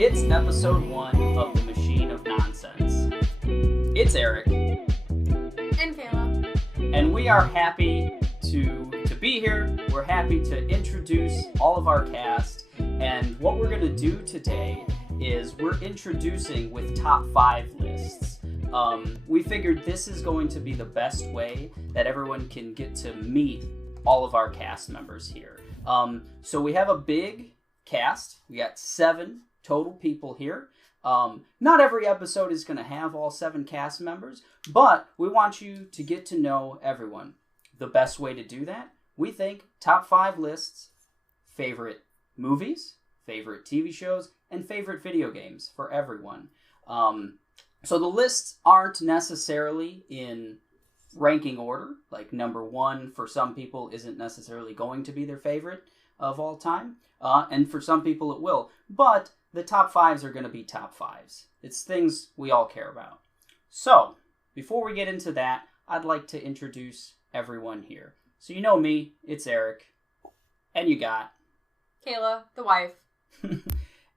It's episode 1 of The Machine of Nonsense. It's Eric. And Kayla. And we are happy to be here. We're happy to introduce all of our cast. And what we're going to do today is we're introducing with top 5 lists. We figured this is going to be the best way that everyone can get to meet all of our cast members here. So we have a big cast. We got 7 total people here. Not every episode is going to have all 7 cast members, but we want you to get to know everyone. The best way to do that, we think top 5 lists, favorite movies, favorite TV shows, and favorite video games for everyone. So the lists aren't necessarily in ranking order, like number 1 for some people isn't necessarily going to be their favorite of all time, and for some people it will, but the top 5s are going to be top 5s. It's things we all care about. So, before we get into that, I'd like to introduce everyone here. So you know me, it's Eric, and you got... Kayla, the wife.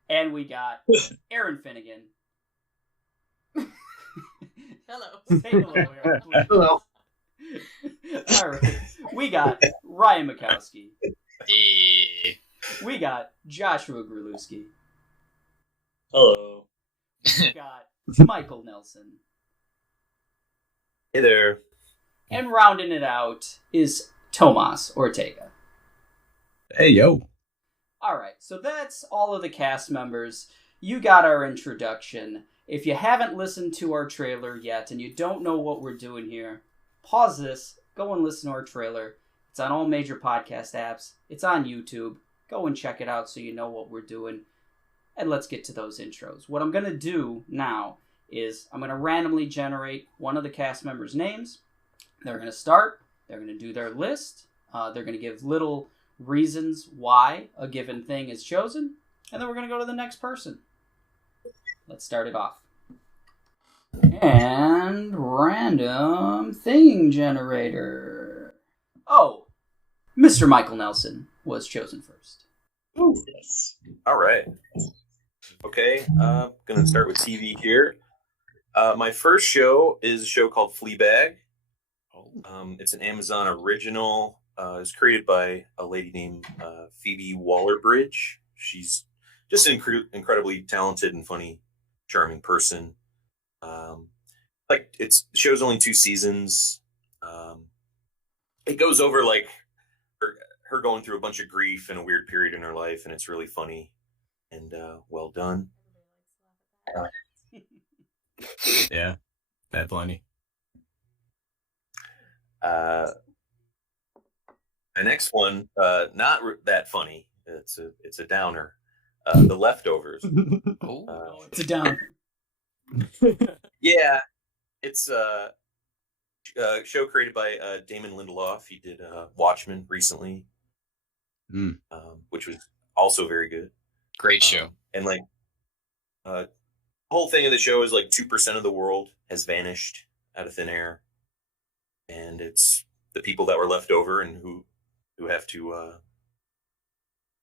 And we got Aaron Finnegan. Hello. Say hello, Aaron, please. Hello. All right. We got Ryan Mikowski. Hey. We got Joshua Grulewski. Hello. We got Michael Nelson. Hey there. And rounding it out is Tomas Ortega. Hey, yo. All right, so that's all of the cast members. You got our introduction. If you haven't listened to our trailer yet and you don't know what we're doing here, pause this, go and listen to our trailer. It's on all major podcast apps. It's on YouTube. Go and check it out so you know what we're doing. And let's get to those intros. What I'm going to do now is I'm going to randomly generate one of the cast members' names. They're going to start. They're going to do their list. They're going to give little reasons why a given thing is chosen. And then we're going to go to the next person. Let's start it off. And random thing generator. Oh, Mr. Michael Nelson was chosen first. Yes. All right. Okay, gonna start with TV here. My first show is a show called Fleabag. It's an Amazon original. It's created by a lady named Phoebe Waller-Bridge. She's just an incredibly talented and funny, charming person. The show's only 2 seasons. It goes over like her going through a bunch of grief and a weird period in her life, and it's really funny and well done. Yeah, that plenty. The next one, not that funny. It's a downer. The Leftovers. It's a down. Yeah, it's a show created by Damon Lindelof. He did Watchmen recently, which was also very good. Great show. And the whole thing of the show is 2% of the world has vanished out of thin air, and it's the people that were left over and who have to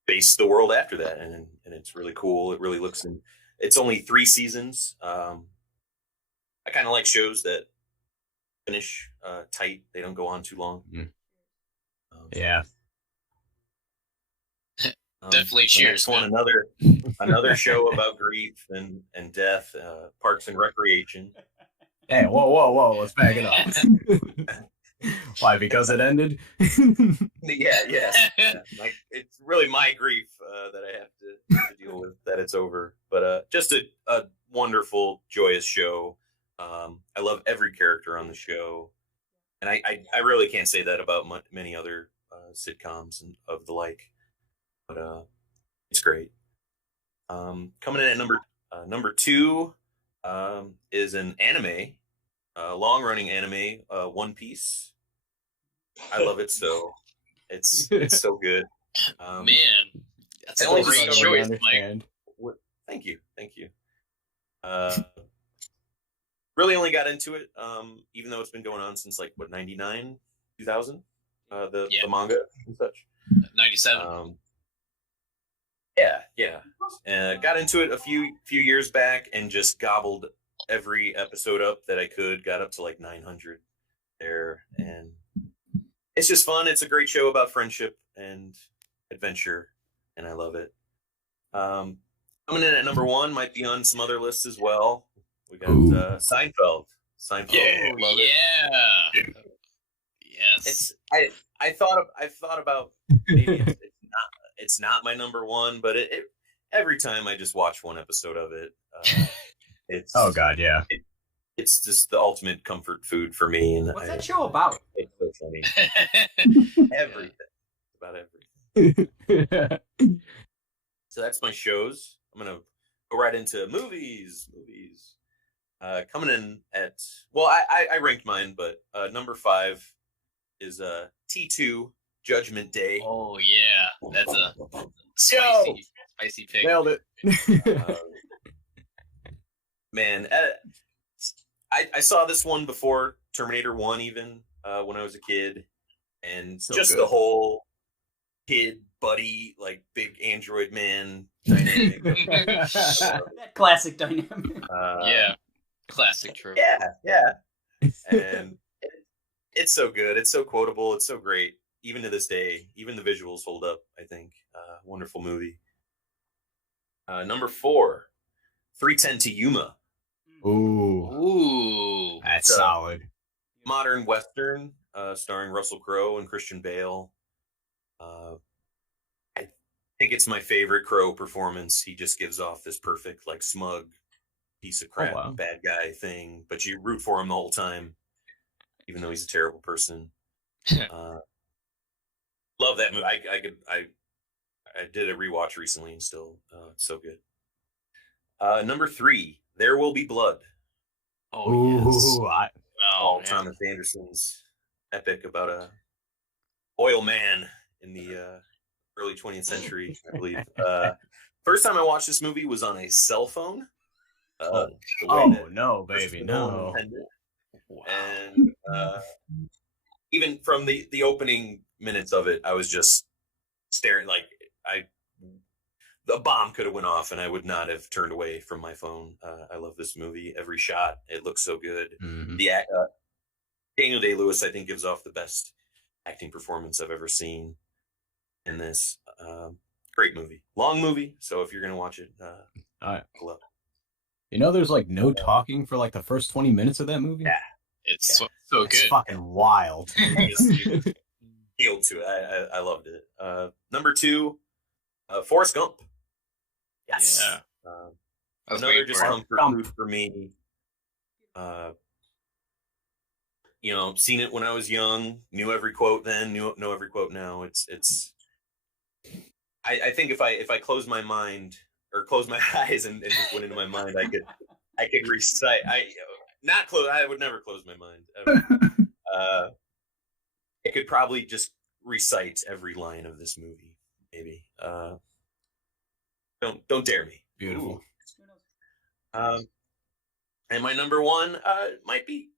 face the world after that, and it's really cool. It really looks in. It's only 3 seasons. I kind of like shows that finish tight. They don't go on too long. Yeah. Definitely cheers. Next one, another show about grief and death. Parks and Recreation. Hey, whoa! Let's back it up. Why? Because it ended. Yeah. It's really my grief that I have to deal with that it's over. But just a wonderful, joyous show. I love every character on the show, and I really can't say that about many other sitcoms and of the like. But it's great. Coming in at number 2 is an anime, long-running anime, One Piece. I love it so. It's so good. Man, that's a only great just choice, Mike. understand. Thank you. Really only got into it, even though it's been going on since 99, 2000, the manga and such. 97. Yeah. Got into it a few years back and just gobbled every episode up that I could. Got up to like 900 there, and it's just fun. It's a great show about friendship and adventure, and I love it. Coming in at number one, might be on some other lists as well. We got Seinfeld. Seinfeld, Yeah, love it. yeah. Yes. I thought about maybe it's not my number one, but it every time I just watch one episode of it, it's Oh God, yeah. it's just the ultimate comfort food for me. And What's that show about? It's so funny. Everything about everything. So that's my shows. I'm gonna go right into movies. Coming in at I ranked mine, but number 5 is T2 Judgment Day. Oh yeah, that's a spicy pick. Nailed it. Man, I saw this one before Terminator 1 even when I was a kid, and So just good. the whole kid buddy like big android man dynamic. That classic dynamic. Yeah, classic trope. Yeah. And it's so good. It's so quotable. It's so great. Even to this day, even the visuals hold up, I think. Wonderful movie. Number 4, 310 to Yuma. Ooh, Ooh, that's So- solid. Modern Western starring Russell Crowe and Christian Bale. I think it's my favorite Crowe performance. He just gives off this perfect, like, smug piece of crap, wow. bad guy thing, but you root for him the whole time, even though he's a terrible person. Love that movie. I did a rewatch recently and still it's so good. Number 3, There Will Be Blood. oh yes. Ooh, Oh, Paul man. Thomas Anderson's epic about a oil man in the early 20th century, I believe. First time I watched this movie was on a cell phone. The way that no, Christopher baby, Nolan no. intended. Wow. And even from the opening minutes of it, I was just staring like the bomb could have went off and I would not have turned away from my phone. I love this movie. Every shot, it looks so good. Mhm. The Daniel Day-Lewis, I think, gives off the best acting performance I've ever seen in this. Great movie. Long movie, so if you're going to watch it, Alright. pull up. You know, there's like no talking for like the first 20 minutes of that movie. Yeah. It's so It's good. fucking wild. You appealed to it. I loved it. Number 2, Forrest Gump. Yes. Yeah. I was Another waiting just for it. comfort Gump. food for me. Seen it when I was young, knew every quote then, know every quote now. I think if I close my mind or close my eyes and just went into my mind, I could recite. I would never close my mind ever. I could probably just recite every line of this movie. Maybe. Don't dare me. Beautiful. Ooh. And my number 1 might be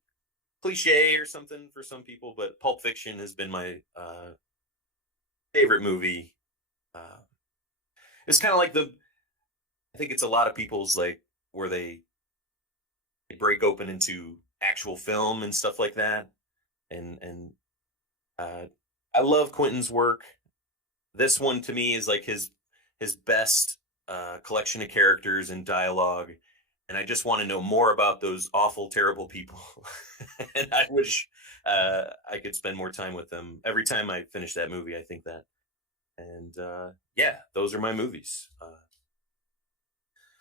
cliche or something for some people, but Pulp Fiction has been my favorite movie. It's kind of like I think it's a lot of people's like where they break open into actual film and stuff like that. And I love Quentin's work. This one to me is like his best collection of characters and dialogue. And I just want to know more about those awful, terrible people. And I wish I could spend more time with them. Every time I finish that movie, I think that. And yeah, those are my movies.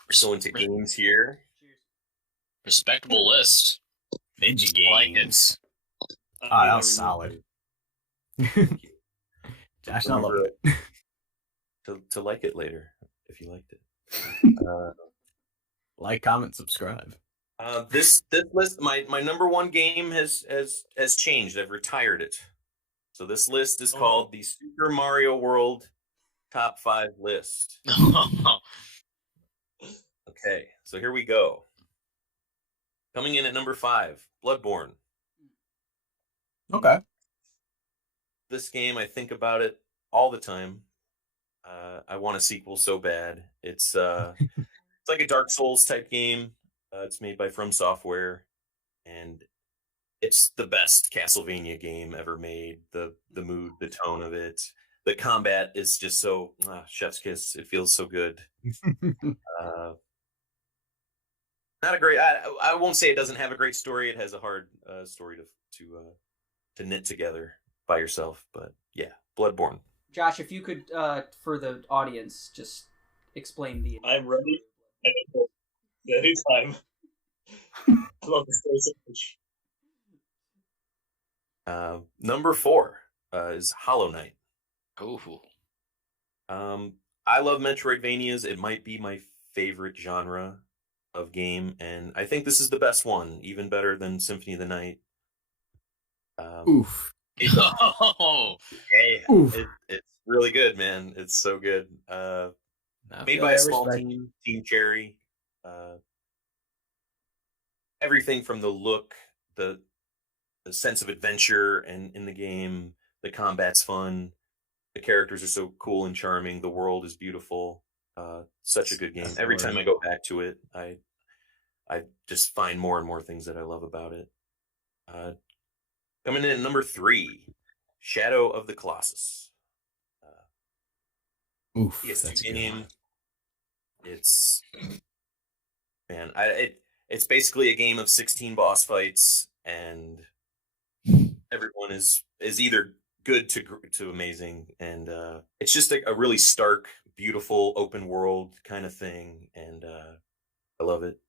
We're going to games here. Respectable list. Ninja I like it. games. Ah, that was solid. Josh, I love it. To like it later, if you liked it. Like, comment, subscribe. This list, my number 1 game has changed. I've retired it. So this list is called the Super Mario World Top 5 list. Okay, so here we go. Coming in at number 5, Bloodborne. Okay. This game, I think about it all the time. I want a sequel so bad. It's like a Dark Souls type game. It's made by From Software, and it's the best Castlevania game ever made. The mood, the tone of it, the combat is just so chef's kiss. It feels so good. Not a great. I won't say it doesn't have a great story. It has a hard story to knit together by yourself. But yeah, Bloodborne. Josh, if you could, for the audience, just explain the. I'm ready. Anytime. I love this story so much. Number 4 is Hollow Knight. Ooh. I love Metroidvanias. It might be my favorite genre of game, and I think this is the best one, even better than Symphony of the Night. Oof. Oh. Hey, Oof. it's really good, man. It's so good. Made by a small team, Team Cherry. Everything from the look, the sense of adventure and in the game, the combat's fun, the characters are so cool and charming, the world is beautiful. Such a good game. Every time I go back to it, I just find more and more things that I love about it. Coming in at number 3, Shadow of the Colossus. Oof. PS2 game. It's man, it's basically a game of 16 boss fights, and everyone is either good to amazing, and it's just a really stark, beautiful open world kind of thing, and I love it.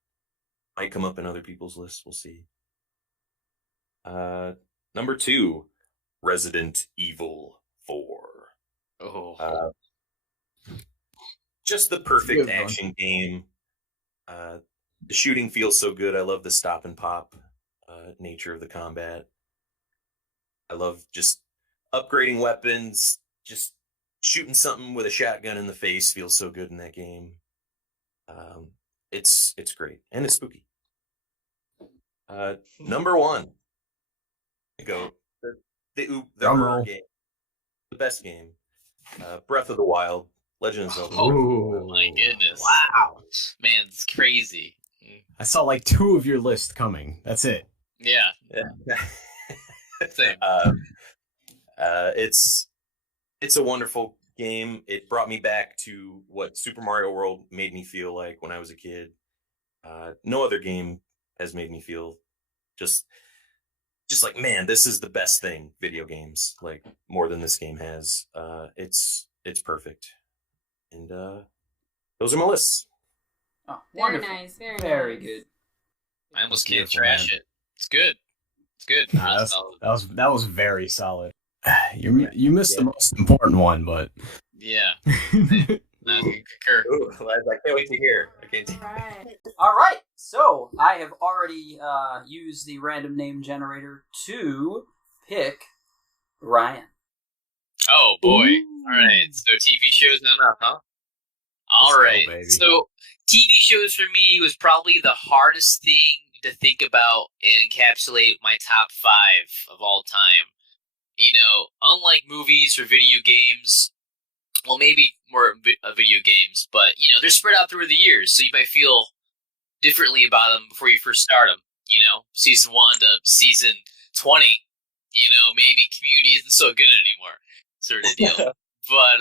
Might come up in other people's lists. We'll see. Number 2, Resident Evil 4. Oh. Just the perfect action game. The shooting feels so good. I love the stop and pop nature of the combat. I love just upgrading weapons, just shooting something with a shotgun in the face feels so good in that game. It's great, and it's spooky. Number 1, go the horror game, the best game, Breath of the Wild, Legend of Zelda. Oh my goodness! Wow, man, it's crazy. I saw like 2 of your list coming. That's it. Yeah. Same. It's a wonderful game. It brought me back to what Super Mario World made me feel like when I was a kid. No other game has made me feel just like, man, this is the best thing, video games, like more than this game has. It's perfect. And those are my lists. Oh, Very wonderful. nice. Very nice. good. I almost can't trash it. It's good. It's good. Nah, Real solid. that was very solid. You missed the most important one, but Yeah. I concur. Ooh, I can't wait to hear. Right. All right, so I have already used the random name generator to pick Ryan. Oh boy. Ooh. All right. So TV shows not enough, huh? All Let's go, right. baby. So TV shows for me was probably the hardest thing to think about and encapsulate my top 5 of all time. You know, unlike movies or video games, well, maybe more video games, but, you know, they're spread out through the years, so you might feel differently about them before you first start them. You know, season 1 to season 20, you know, maybe Community isn't so good anymore, sort of deal. But,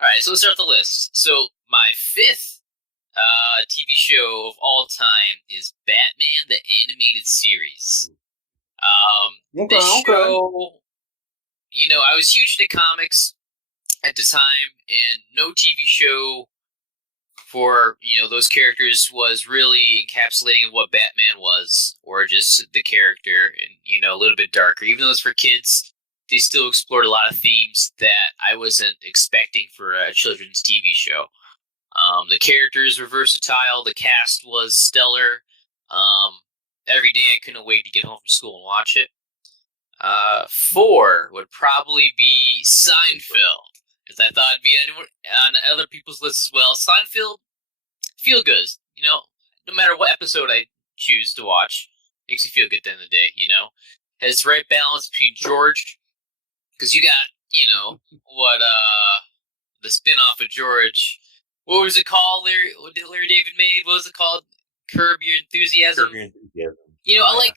all right, so let's start the list. So my 5th TV show of all time is Batman, the animated series. The show, you know, I was huge into comics at the time, and no TV show for, you know, those characters was really encapsulating of what Batman was, or just the character, and, you know, a little bit darker. Even though it's for kids, they still explored a lot of themes that I wasn't expecting for a children's TV show. The characters were versatile, the cast was stellar. Every day I couldn't wait to get home from school and watch it. 4 would probably be Seinfeld, as I thought it'd be on other people's lists as well. Seinfeld, feel good, you know, no matter what episode I choose to watch, makes me feel good at the end of the day, you know. Has the right balance between George, because you got, you know, what the spin-off of George. What was it called? Larry David made. What was it called? Curb Your Enthusiasm. Curb Your Enthusiasm. You know, Oh, I like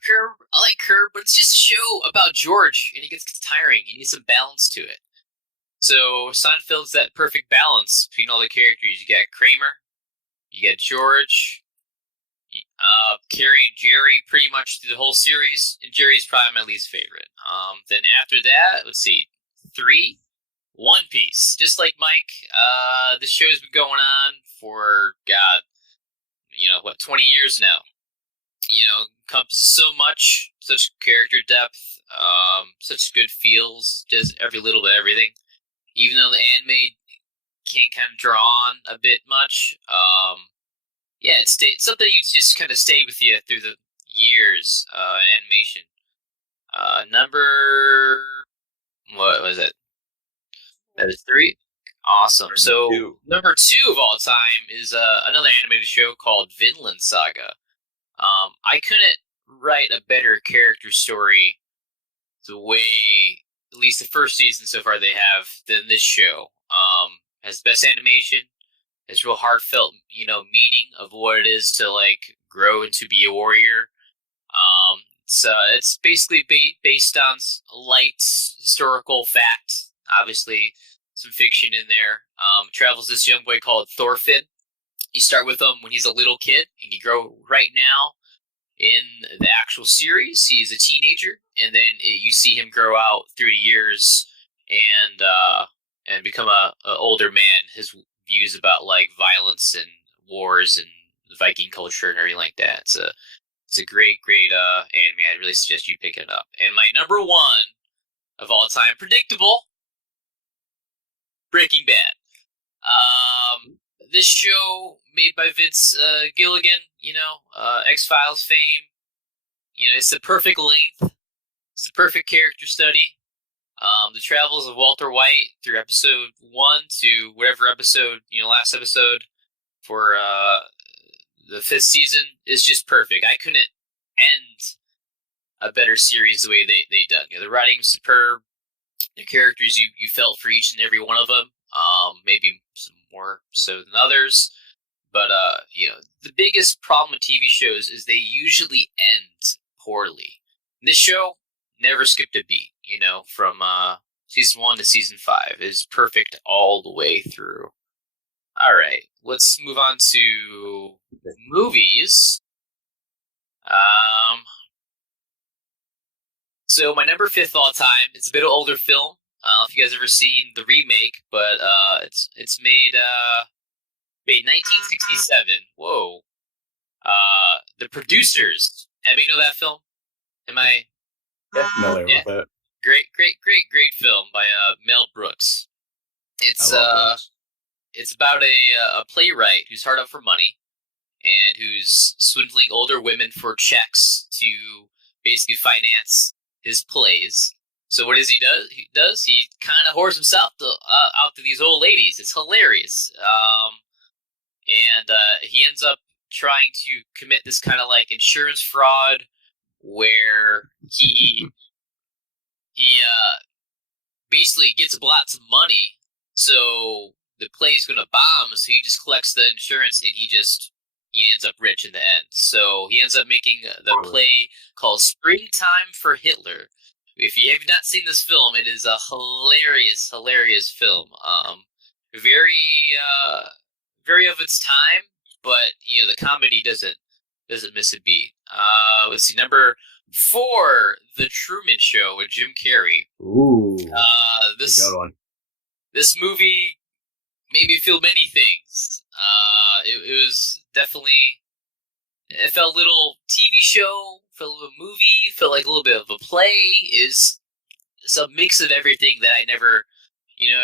Curb, but it's just a show about George, and it gets tiring. You need some balance to it. So Seinfeld's that perfect balance between all the characters. You got Kramer, you got George, Carrie and Jerry pretty much through the whole series, and Jerry's probably my least favorite. Then after that, let's see, 3, One Piece. Just like Mike, this show's been going on for, 20 years now. You know, encompasses so much, such character depth, such good feels, does every little bit of everything. Even though the anime can't kind of draw on a bit much, it's something you just kind of stay with you through the years. Animation. Number, what was it? That is 3. Awesome. So number 2 of all time is another animated show called Vinland Saga. I couldn't write a better character story the way, at least the first season so far they have, than this show. Has best animation, has real heartfelt, meaning of what it is to, like, grow and to be a warrior. It's basically based on light historical fact, obviously some fiction in there. Travels this young boy called Thorfinn. You start with him when he's a little kid, and you grow right now. In the actual series, he's a teenager, and then you see him grow out through the years and become a older man. His views about, like, violence and wars and Viking culture and everything like that. It's a great anime. I'd really suggest you pick it up. And my number 1 of all time, predictable, Breaking Bad. This show made by Vince Gilligan, X-Files fame. It's the perfect length. It's the perfect character study. The travels of Walter White through episode 1 to whatever episode, last episode for the 5th season is just perfect. I couldn't end a better series the way they done. The writing was superb. The characters you felt for each and every one of them. Maybe some more so than others, but the biggest problem with TV shows is they usually end poorly. This show never skipped a beat. From season 1 to season 5 is perfect all the way through. All right, let's move on to movies. So my number 5 all time. It's a bit of older film. I don't know if you guys ever seen the remake, but it's made 1967. Whoa. The Producers. Have you know that film? Am I? Familiar with it. Great film by Mel Brooks. It's about a playwright who's hard up for money and who's swindling older women for checks to basically finance his plays. So what does he do? He kind of whores himself out to these old ladies. It's hilarious. And he ends up trying to commit this kind of like insurance fraud where he basically gets lots of money. So the play's going to bomb. So he just collects the insurance and he ends up rich in the end. So he ends up making the play called Springtime for Hitler. If you have not seen this film, it is a hilarious film. Very of its time, but the comedy doesn't miss a beat. Let's see, number 4, The Truman Show with Jim Carrey. Ooh, this good one. This movie made me feel many things. It was definitely. It felt a little TV show, felt a little movie, felt like a little bit of a play. It's a mix of everything that I never,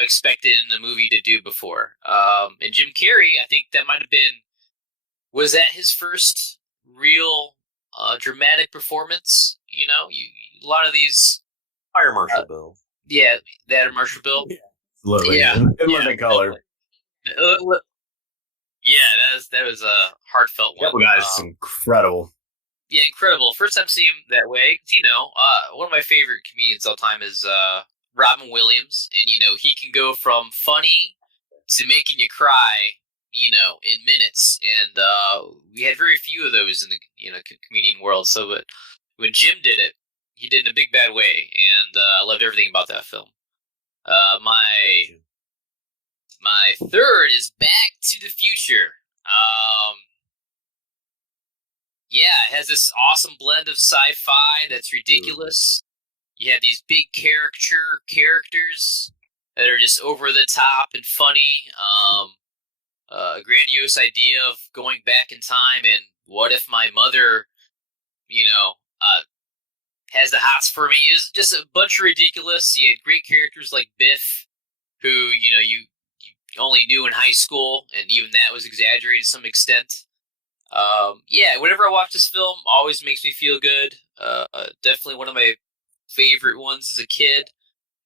expected in the movie to do before. And Jim Carrey, I think that might have been, was that his first real dramatic performance? A lot of these. Fire Marshal Bill. Yeah, that Marshall Bill. Literally, in living color. Yeah, that was a heartfelt one. That guy's incredible. Yeah, incredible. First time seeing him that way. One of my favorite comedians all time is Robin Williams, and he can go from funny to making you cry, in minutes. And we had very few of those in the comedian world. So, but when Jim did it, he did it in a big bad way, and I loved everything about that film. My third is Back to the Future. Yeah, it has this awesome blend of sci-fi that's ridiculous. You have these big characters that are just over the top and funny. A grandiose idea of going back in time, and what if my mother, has the hots for me? It's just a bunch of ridiculous. You had great characters like Biff, who you only knew in high school, and even that was exaggerated to some extent. Yeah, whenever I watch this film, always makes me feel good. Definitely one of my favorite ones as a kid.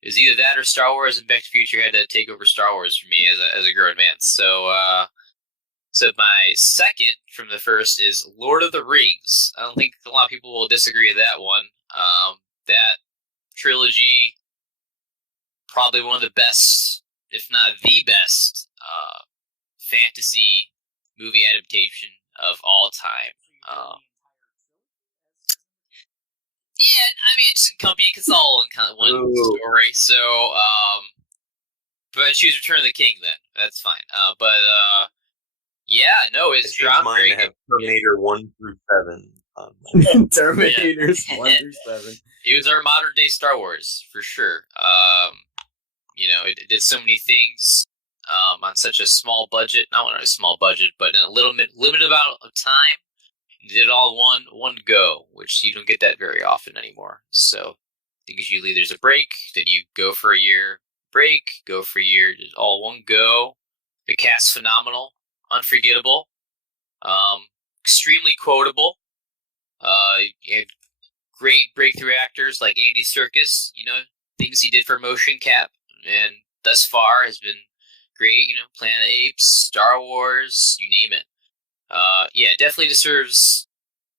Is either that or Star Wars, and Back to the Future had to take over Star Wars for me as a grown man. So my second from the first is Lord of the Rings. I don't think a lot of people will disagree with that one. That trilogy, probably one of the best, if not the best, fantasy movie adaptation of all time. Yeah, I mean, it's encompassing because it's all in kind of one story. So, but I choose Return of the King then. That's fine. Yeah, no, it's changed mine to have Terminator 1 through 7. Terminators 1 through 7. It was our modern day Star Wars for sure. It did so many things on such a small budget. Not on a small budget, but in a limited amount of time. You did it all one go, which you don't get that very often anymore. So I think usually there's a break, then you go for a year, break, go for a year, all one go. The cast's phenomenal, unforgettable, extremely quotable. You had great breakthrough actors like Andy Serkis, things he did for motion cap, and thus far has been great, Planet of the Apes, Star Wars, you name it. Yeah, definitely deserves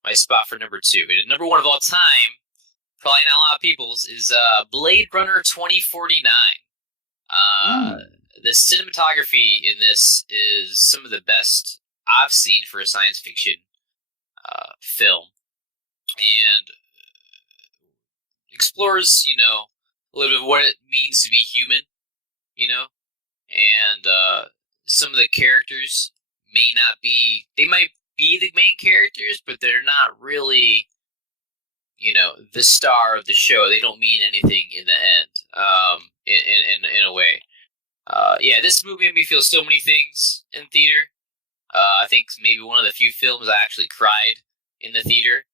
my spot for number 2. And number 1 of all time, probably not a lot of people's, is Blade Runner 2049. The cinematography in this is some of the best I've seen for a science fiction film. And explores, a little bit of what it means to be human, and some of the characters they might be the main characters, but they're not really, the star of the show. They don't mean anything in the end, in a way. Yeah, this movie made me feel so many things in theater. I think maybe one of the few films I actually cried in the theater.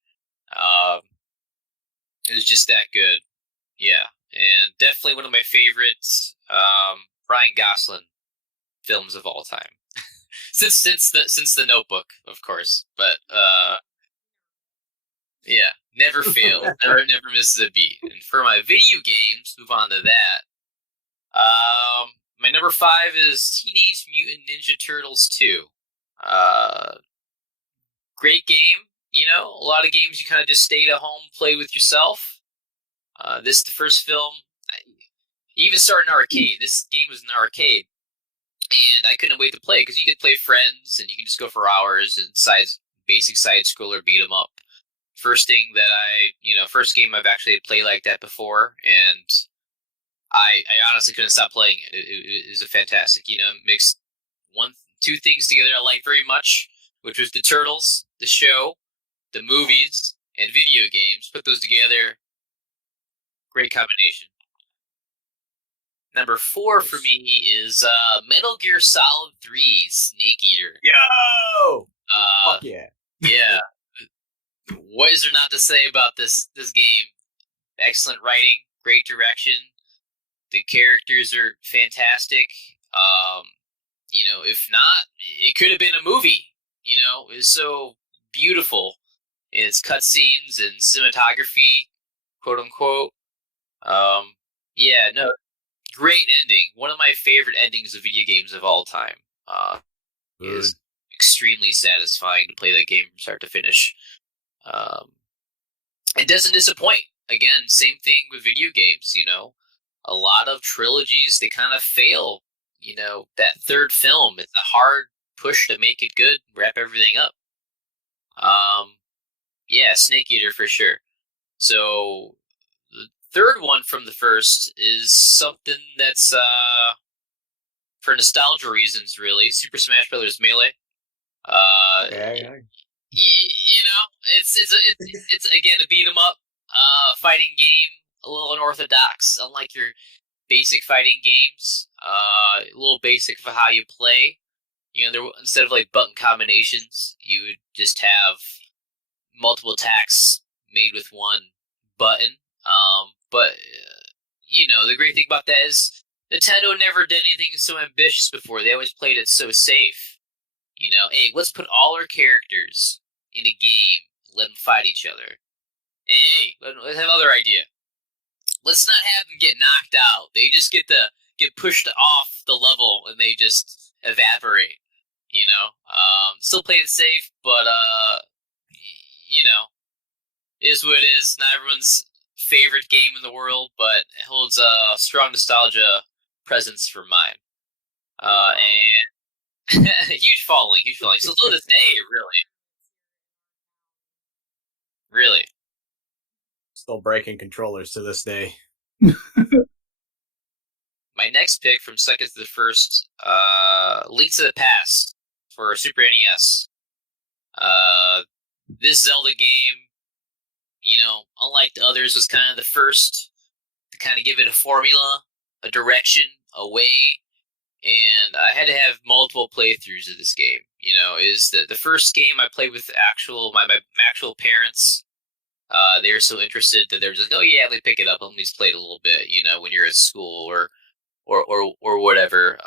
It was just that good. Yeah, and definitely one of my favorites Ryan Gosling films of all time. since the Notebook, of course. But yeah, never fails, never misses a beat. And for my video games, move on to that. My number 5 is Teenage Mutant Ninja Turtles 2. Great game. A lot of games you kind of just stayed at home, play with yourself. This the first film. Even started in an arcade. This game was in an arcade, and I couldn't wait to play because you could play friends, and you can just go for hours and basic side scroller beat 'em up. First game I've actually played like that before, and I honestly couldn't stop playing it. It was a fantastic, mixed two things together I like very much, which was the Turtles, the show, the movies, and video games. Put those together, great combination. Number 4 for me is Metal Gear Solid 3 Snake Eater. Yo! Fuck yeah. Yeah. What is there not to say about this game? Excellent writing, great direction. The characters are fantastic. If not, it could have been a movie. It was so beautiful in its cutscenes and cinematography, quote unquote. Yeah, no, great ending. One of my favorite endings of video games of all time. Is extremely satisfying to play that game from start to finish. It doesn't disappoint. Again, same thing with video games. A lot of trilogies, they kind of fail you know, that third film, it's a hard push to make it good, wrap everything up. Yeah, Snake Eater for sure. So the third one from the first is something that's for nostalgia reasons, really. Super Smash Brothers Melee. You know, it's again a beat 'em up fighting game, a little unorthodox, unlike your basic fighting games. A little basic for how you play. You know, there instead of like button combinations, you would just have multiple attacks made with one button. But you know, the great thing about that is Nintendo never did anything so ambitious before. They always played it so safe. You know, hey, let's put all our characters in a game, let them fight each other. Hey, let's have another idea. Let's not have them get knocked out. They just get pushed off the level and they just evaporate. You know, still play it safe, but you know, is what it is. Not everyone's favorite game in the world, but it holds a strong nostalgia presence for mine. And huge following. So to this day, really. Still breaking controllers to this day. My next pick from second to the first, Link to the Past for Super NES. This Zelda game, you know, unlike the others, was kind of the first to kind of give it a formula, a direction, a way, and I had to have multiple playthroughs of this game. You know, is the first game I played with my actual parents. They were so interested that they were just, oh yeah, let me pick it up. Let me just play it a little bit. You know, when you're at school or whatever.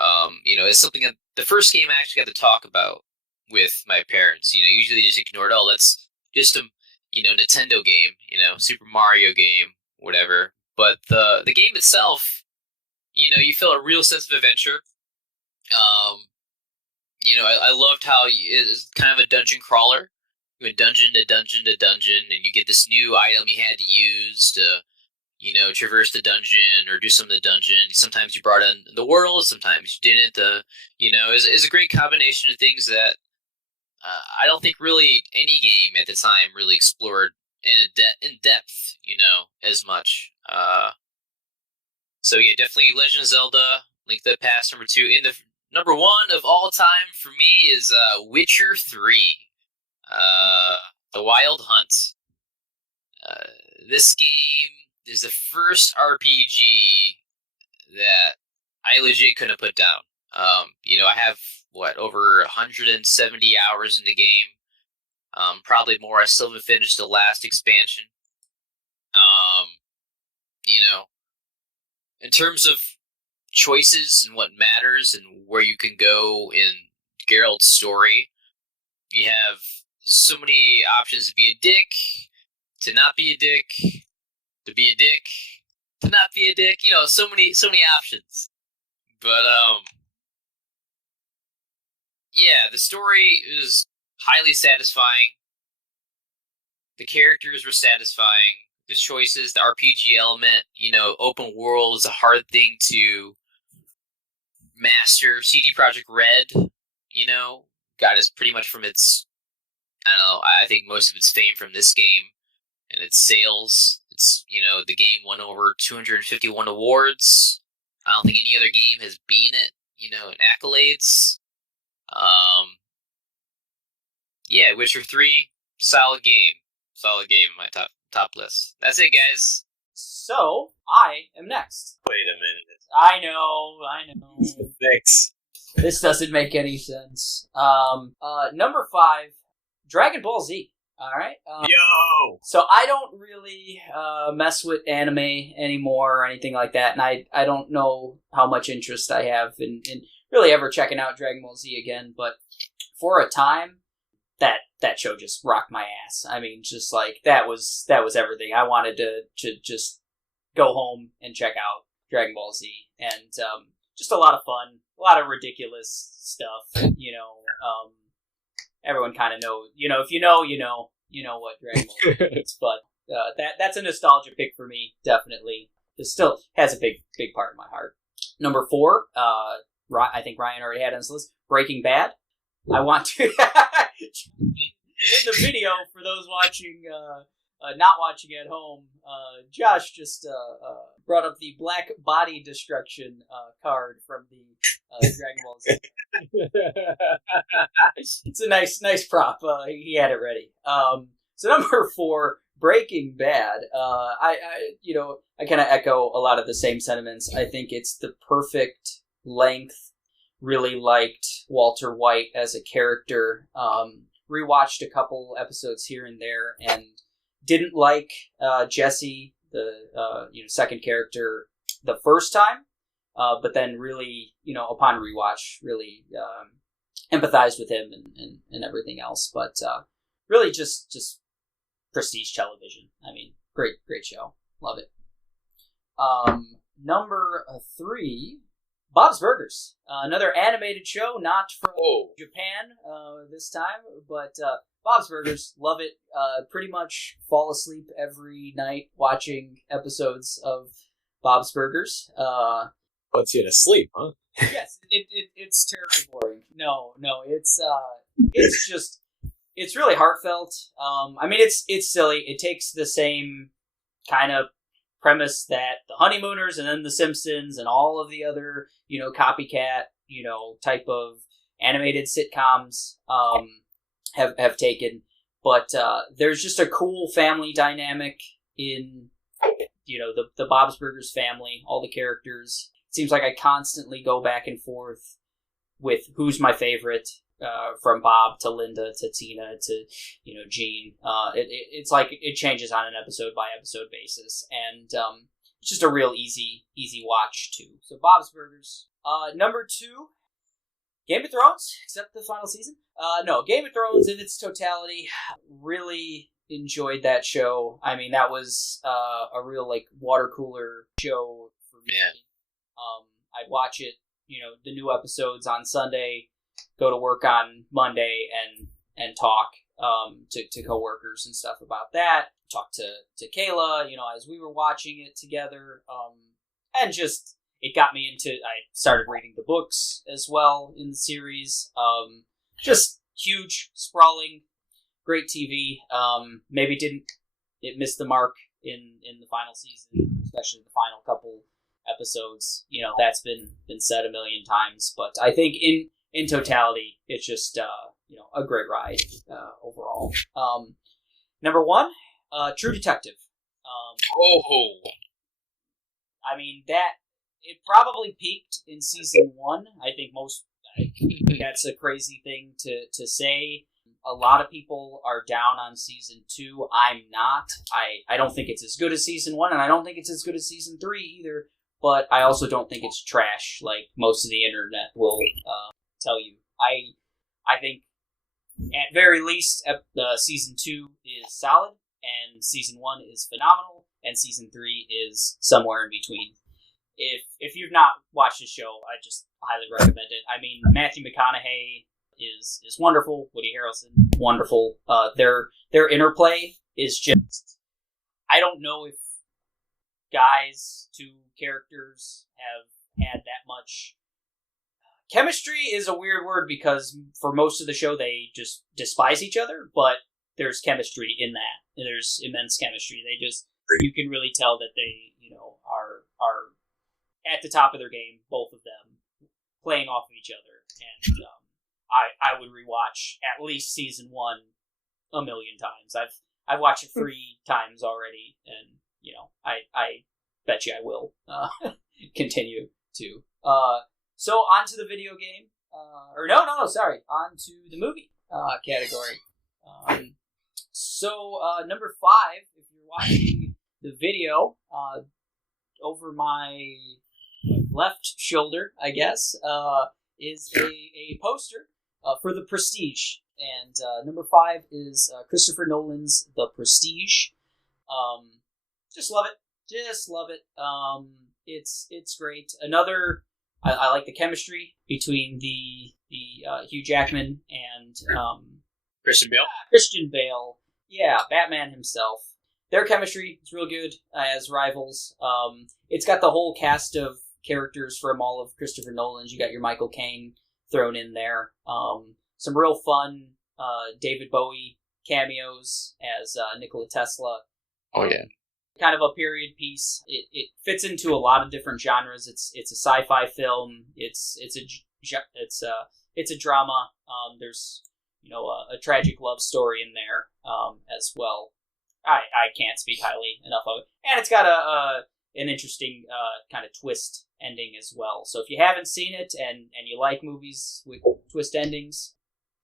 You know, it's something that the first game I actually got to talk about with my parents. You know, usually they just ignore it. Oh, that's just a Nintendo game. You know, Super Mario game, whatever. But the game itself, you know, you feel a real sense of adventure. You know, I loved how it's kind of a dungeon crawler. You went dungeon to dungeon to dungeon, and you get this new item you had to use to, you know, traverse the dungeon or do some of the dungeon. Sometimes you brought in the world, sometimes you didn't. You know, it's a great combination of things that I don't think really any game at the time really explored in depth, you know, as much. So yeah, definitely Legend of Zelda, Link to the Past, number 2. In the number 1 of all time for me is Witcher 3, The Wild Hunt. This game is the first RPG that I legit couldn't put down. You know, I have over 170 hours in the game. Probably more. I still haven't finished the last expansion. You know, in terms of choices and what matters and where you can go in Geralt's story, you have so many options to be a dick, to not be a dick, to be a dick, to not be a dick. You know, so many options. But yeah, the story is highly satisfying. The characters were satisfying. The choices, the RPG element, you know, open world is a hard thing to master. CD Projekt Red, you know, got us pretty much from its, I think most of its fame from this game and its sales. It's, you know, the game won over 251 awards. I don't think any other game has beaten it, you know, in accolades. Yeah, Witcher 3, solid game in my top list. That's it, guys. So, I am next. Wait a minute. I know. Thanks. This doesn't make any sense. Number 5, Dragon Ball Z. All right. Yo! So I don't really mess with anime anymore or anything like that, and I don't know how much interest I have in really ever checking out Dragon Ball Z again. But for a time, that show just rocked my ass. I mean, just like that was everything. I wanted to just go home and check out Dragon Ball Z, and just a lot of fun, a lot of ridiculous stuff. You know, everyone kind of know. You know, if you know what Dragon Ball Z is. But that's a nostalgia pick for me, definitely. It still has a big part in my heart. Number 4, I think Ryan already had on his list. Breaking Bad. I want to in the video for those watching, not watching at home. Josh just brought up the Black Body Destruction card from the Dragon Ball Z. It's a nice prop. He had it ready. So number 4, Breaking Bad. I kind of echo a lot of the same sentiments. I think it's the perfect length. Really liked Walter White as a character. Rewatched a couple episodes here and there, and didn't like Jesse, the second character, the first time. But then really, upon rewatch, really empathized with him and everything else. But really just prestige television. I mean, great show. Love it. Number 3, Bob's Burgers. Another animated show, not from Japan this time, but Bob's Burgers. Love it. Pretty much fall asleep every night watching episodes of Bob's Burgers. Puts you to sleep, huh? Yes, it's terribly boring. No, it's it's really heartfelt. I mean, it's silly. It takes the same kind of premise that the Honeymooners and then the Simpsons and all of the other, copycat, type of animated sitcoms have taken. But there's just a cool family dynamic in, the Bob's Burgers family, all the characters. It seems like I constantly go back and forth with who's my favorite, from Bob to Linda to Tina to, Gene. It's like it changes on an episode by episode basis, and it's just a real easy watch too. So Bob's Burgers. Number 2, Game of Thrones, except the final season. No, Game of Thrones in its totality. Really enjoyed that show. I mean, that was a real water cooler show for me. Yeah. I'd watch it, the new episodes on Sunday, go to work on Monday and talk to coworkers and stuff about that. Talk to Kayla, as we were watching it together. And just, it got me into, I started reading the books as well in the series. Just huge, sprawling, great TV. Maybe it missed the mark in the final season, especially the final couple episodes. That's been said a million times, but I think in totality, it's just a great ride overall. Number 1, True Detective. I mean, it probably peaked in season 1. I think that's a crazy thing to say. A lot of people are down on season 2. I'm not. I don't think it's as good as season 1, and I don't think it's as good as season 3 either. But I also don't think it's trash like most of the internet will tell you. I think at very least season 2 is solid, and season 1 is phenomenal, and season 3 is somewhere in between. If you've not watched the show, I just highly recommend it. I mean, Matthew McConaughey is wonderful. Woody Harrelson, wonderful. Their interplay is just, I don't know if two characters have had that much. Chemistry is a weird word because for most of the show they just despise each other, but there's chemistry in that. There's immense chemistry. You can really tell that they, are at the top of their game, both of them, playing off of each other. And I would rewatch at least season 1 a million times. I've watched it 3 times already, and I bet you I will continue to. So on to the video game, on to the movie category. So number 5, if you're watching the video, over my left shoulder, I guess, is a poster for The Prestige. And number 5 is Christopher Nolan's The Prestige. Just love it. It's great. Another, I like the chemistry between the Hugh Jackman and Christian Bale. Yeah, Batman himself. Their chemistry is real good as rivals. It's got the whole cast of characters from all of Christopher Nolan's. You got your Michael Caine thrown in there. Some real fun David Bowie cameos as Nikola Tesla. Oh yeah. Kind of a period piece. It fits into a lot of different genres. It's a sci-fi film. It's a drama. There's a tragic love story in there as well. I can't speak highly enough of it, and it's got an interesting kind of twist ending as well. So if you haven't seen it and you like movies with twist endings,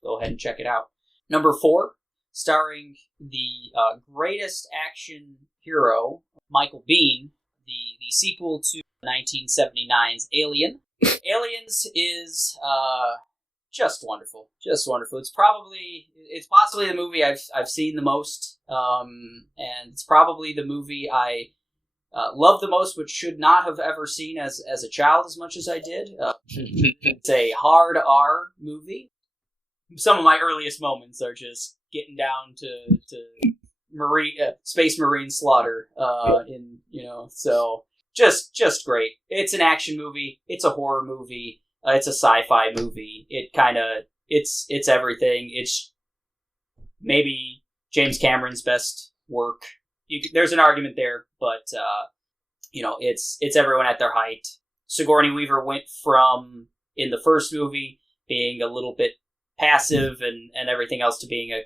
go ahead and check it out. Number 4, starring the greatest action hero, Michael Biehn, the sequel to 1979's Alien. Aliens is just wonderful. Just wonderful. It's possibly the movie I've seen the most, and it's probably the movie I love the most, but should not have ever seen as a child as much as I did. It's a hard R movie. Some of my earliest moments are just getting down to space marine slaughter. So just great. It's an action movie. It's a horror movie. It's a sci-fi movie. It's everything. It's maybe James Cameron's best work. There's an argument there, but it's everyone at their height. Sigourney Weaver went from, in the first movie, being a little bit passive and everything else to being a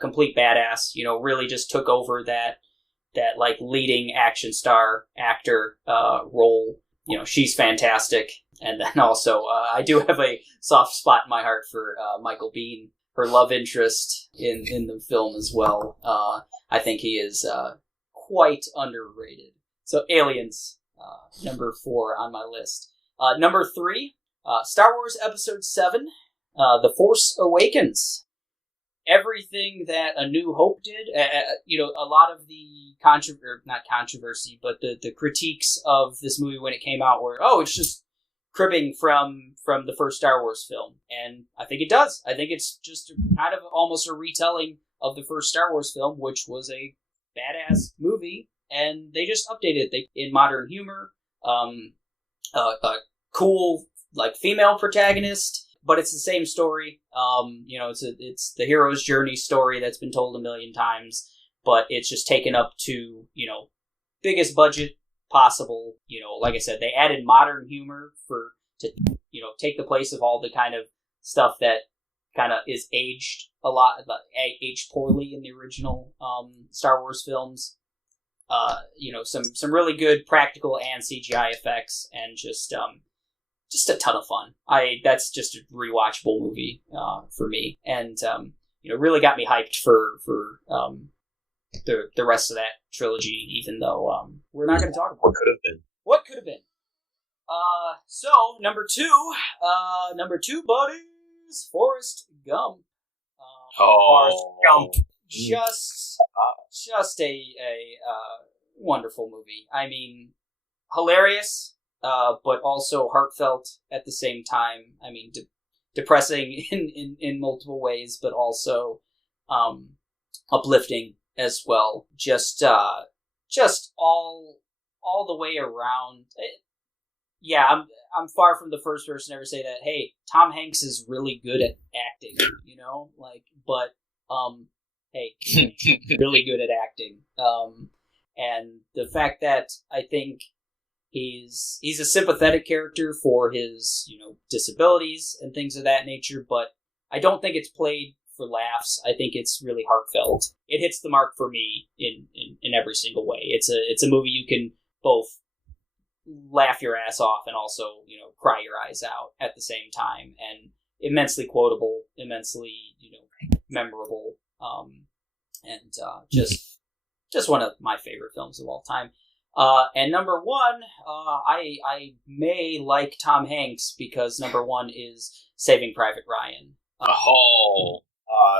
complete badass. Really just took over that like leading action star actor role. She's fantastic. And then also, I do have a soft spot in my heart for Michael Biehn, her love interest in the film as well. I think he is quite underrated. So Aliens, number 4 on my list. Number 3, Star Wars Episode 7, The Force Awakens. Everything that A New Hope did, a lot of the not controversy, but the critiques of this movie when it came out were, it's just cribbing from the first Star Wars film. And I think it does. I think it's just kind of almost a retelling of the first Star Wars film, which was a badass movie, and they just updated it in modern humor, a cool like female protagonist, but it's the same story. It's the hero's journey story that's been told a million times, but it's just taken up to biggest budget possible. Like I said, they added modern humor to take the place of all the kind of stuff that kind of is aged poorly in the original Star Wars films. Some really good practical and CGI effects, and just a ton of fun. That's just a rewatchable movie for me, and really got me hyped for the rest of that trilogy. Even though we're not going to talk about what could have been. So number 2, buddies, Forrest Gump. Forrest Gump, just a wonderful movie. I mean, hilarious, but also heartfelt at the same time. I mean, depressing in multiple ways, but also uplifting as well. Just all the way around. I'm far from the first person to ever say that. Hey, Tom Hanks is really good at acting, but hey, really good at acting. And the fact that I think he's a sympathetic character for his, disabilities and things of that nature, but I don't think it's played for laughs. I think it's really heartfelt. It hits the mark for me in every single way. It's a movie you can both laugh your ass off and also, cry your eyes out at the same time, and immensely quotable, immensely, memorable, and just one of my favorite films of all time. And number 1, I may like Tom Hanks because number 1 is Saving Private Ryan.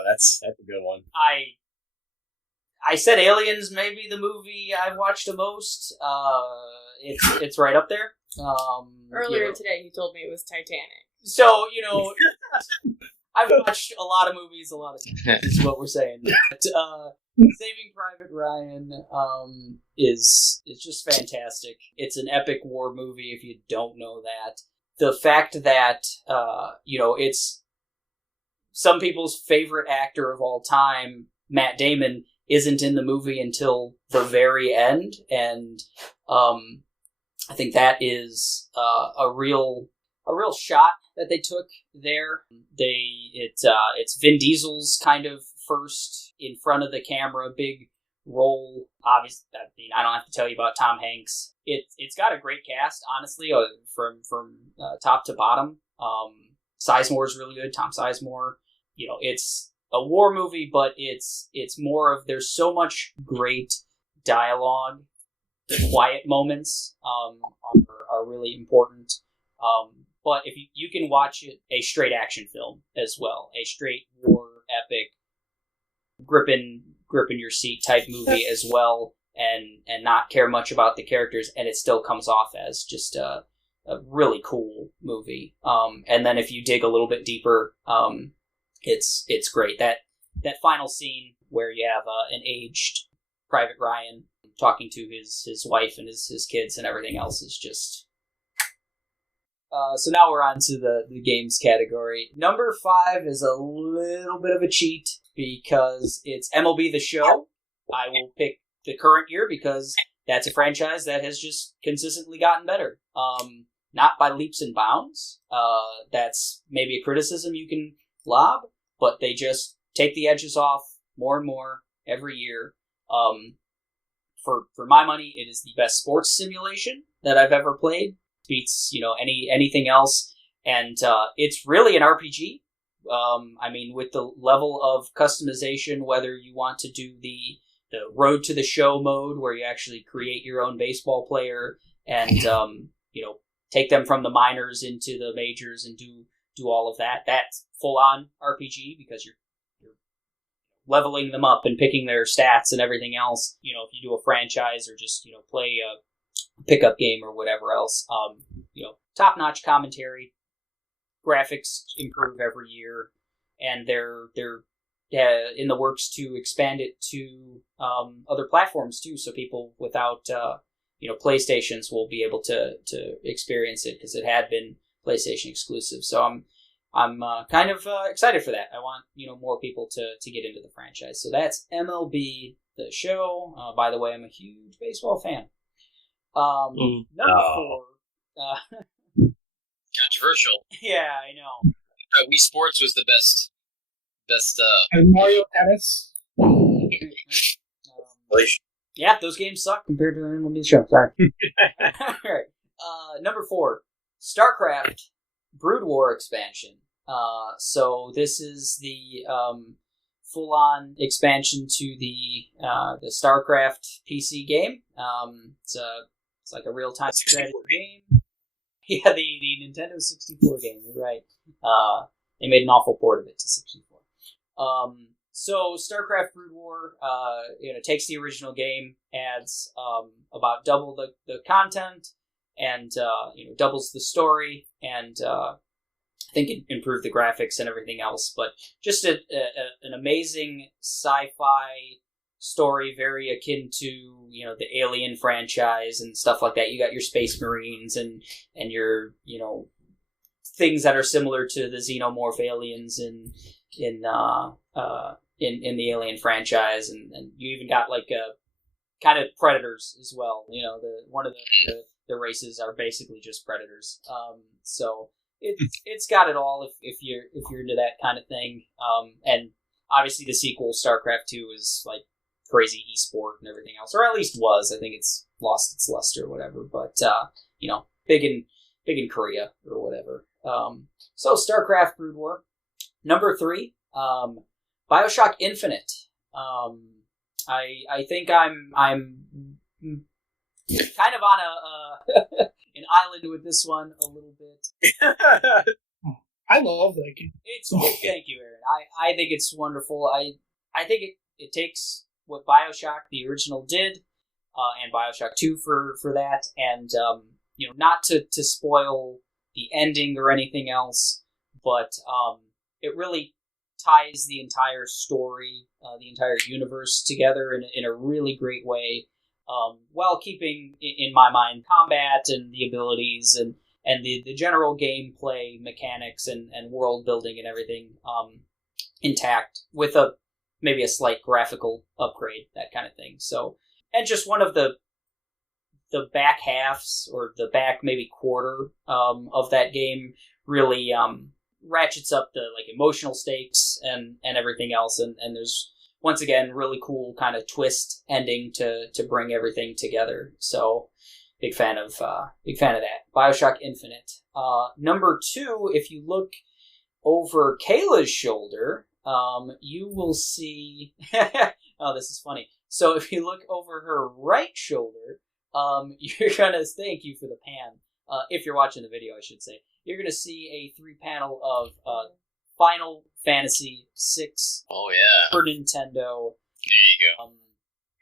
That's a good one. I said Aliens may be the movie I've watched the most. It's right up there. Earlier today, he told me it was Titanic. So, I've watched a lot of movies a lot of times, is what we're saying. But, Saving Private Ryan is just fantastic. It's an epic war movie if you don't know that. The fact that it's some people's favorite actor of all time, Matt Damon, isn't in the movie until the very end, and I think that is a real shot that they took there. It's Vin Diesel's kind of first in front of the camera big role. Obviously, I mean, I don't have to tell you about Tom Hanks. It's got a great cast, honestly, from top to bottom. Sizemore's really good. Tom Sizemore. It's a war movie, but it's more of, there's so much great dialogue. The quiet moments are really important. But if you can watch a straight action film as well, a straight war epic, gripping your seat type movie as well, and not care much about the characters, and it still comes off as just a really cool movie. And then if you dig a little bit deeper, it's great. That final scene where you have an aged Private Ryan talking to his wife and his kids and everything else is just... so now we're on to the games category. Number 5 is a little bit of a cheat because it's MLB The Show. I will pick the current year because that's a franchise that has just consistently gotten better. Not by leaps and bounds. That's maybe a criticism you can lob, but they just take the edges off more and more every year. For my money, it is the best sports simulation that I've ever played. Beats anything else, and it's really an RPG. I mean, with the level of customization, whether you want to do the road to the show mode where you actually create your own baseball player and take them from the minors into the majors and do all of that. That's full on RPG because you're leveling them up and picking their stats and everything else. If you do a franchise or just play a pickup game or whatever else, top-notch commentary, graphics improve every year, and they're in the works to expand it to other platforms too, so people without PlayStations will be able to experience it because it had been PlayStation exclusive. So I'm kind of excited for that. I want more people to get into the franchise. So that's MLB The Show. By the way, I'm a huge baseball fan. Number 4. Controversial. Yeah, I know. Wii Sports was the best. And Mario Tennis. Yeah, those games suck compared to MLB The Show. Sorry. All right. Number 4, StarCraft Brood War expansion. So this is the full-on expansion to the StarCraft PC game. It's like a real-time strategy game. Yeah, the Nintendo 64 game. You're right. They made an awful port of it to 64. So StarCraft Brood War, takes the original game, adds about double the content, and doubles the story, and I think it improved the graphics and everything else. But just an amazing sci-fi story, very akin to the Alien franchise and stuff like that. You got your Space Marines and your things that are similar to the Xenomorph aliens in the Alien franchise, and you even got like kind of predators as well. One of the races are basically just predators. So it's got it all if you're into that kind of thing. And obviously the sequel, StarCraft 2, is like crazy esport and everything else, or at least was. I think it's lost its luster or whatever, but big in Korea or whatever. So StarCraft Brood War. Number 3, BioShock Infinite. I think I'm kind of on an island with this one a little bit. I love that game. Thank you, Aaron. I think it's wonderful. I think it takes what BioShock the original did, and BioShock 2 for that, and not to spoil the ending or anything else, but it really ties the entire story, the entire universe together in a really great way, while keeping, in my mind, combat and the abilities and the general gameplay mechanics and world building and everything intact, with maybe a slight graphical upgrade, that kind of thing. So, and just one of the back halves, or the back maybe quarter of that game really ratchets up the emotional stakes and everything else, and there's once again really cool kind of twist ending to bring everything together. So big fan of that. BioShock Infinite. Number 2, if you look over Kayla's shoulder, you will see oh, this is funny. So if you look over her right shoulder, you're gonna, thank you for the pan. If you're watching the video, I should say, you're gonna see a 3-panel of Final Fantasy VI. Oh yeah, for Nintendo. There you go.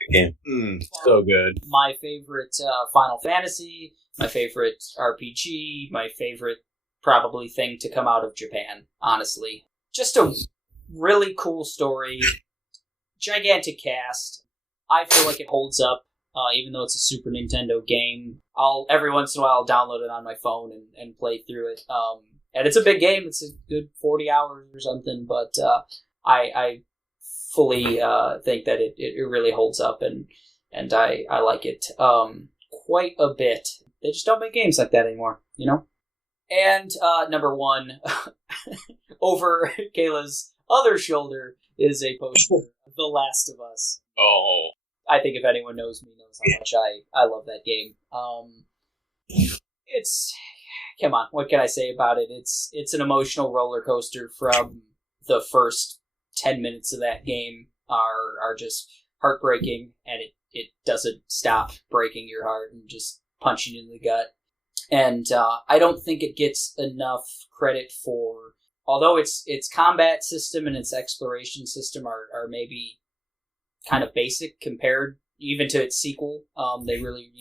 Good game. So good. My favorite Final Fantasy, my favorite RPG, my favorite probably thing to come out of Japan. Honestly, just a really cool story, gigantic cast. I feel like it holds up. Even though it's a Super Nintendo game, I'll every once in a while download it on my phone and play through it. And it's a big game; it's a good 40 hours or something. But I fully think that it really holds up, and I like it quite a bit. They just don't make games like that anymore, you know. And number 1, over Kayla's other shoulder is a poster of The Last of Us. Oh. I think if anyone knows me knows how much I love that game. It's, come on, what can I say about it? It's an emotional roller coaster. From the first 10 minutes of that game are just heartbreaking, and it doesn't stop breaking your heart and just punching you in the gut. And I don't think it gets enough credit for, although its combat system and its exploration system are maybe kind of basic compared even to its sequel. They really,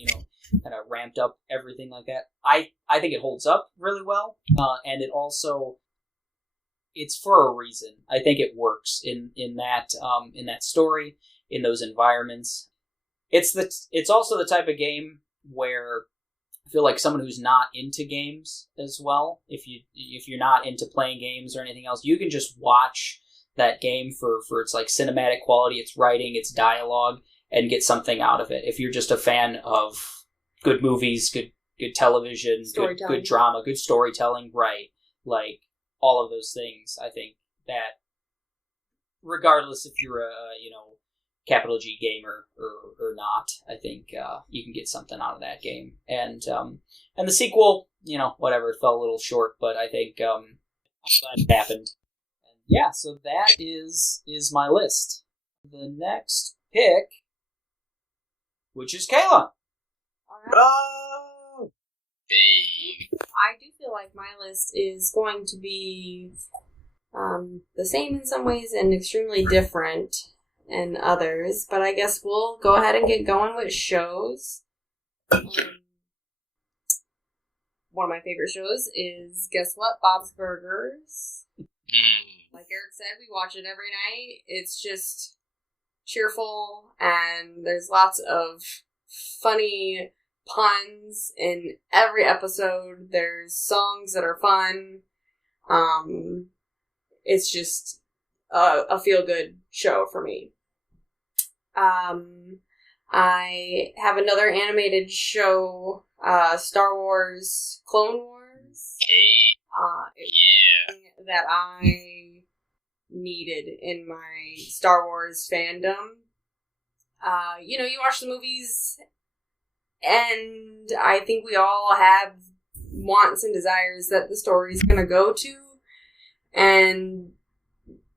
kind of ramped up everything like that. I think it holds up really well, and it also, it's for a reason. I think it works in that story, in those environments. It's also the type of game where I feel like someone who's not into games as well, if you're not into playing games or anything else, you can just watch that game for its cinematic quality, its writing, its dialogue, and get something out of it. If you're just a fan of good movies, good television, good drama, good storytelling, right? Like all of those things, I think that regardless if you're a capital G gamer or not, I think you can get something out of that game. And the sequel, whatever, it fell a little short, but I think I'm glad it happened. Yeah, so that is my list. The next pick, which is Kayla. Alright. Oh! Hey. I do feel like my list is going to be the same in some ways and extremely different in others, but I guess we'll go ahead and get going with shows. One of my favorite shows is, guess what? Bob's Burgers. Like Eric said, we watch it every night. It's just cheerful, and there's lots of funny puns in every episode. There's songs that are fun. It's just a feel-good show for me. I have another animated show, Star Wars Clone Wars. Hey. Yeah. That I needed in my Star Wars fandom. You watch the movies, and I think we all have wants and desires that the story's gonna go to, and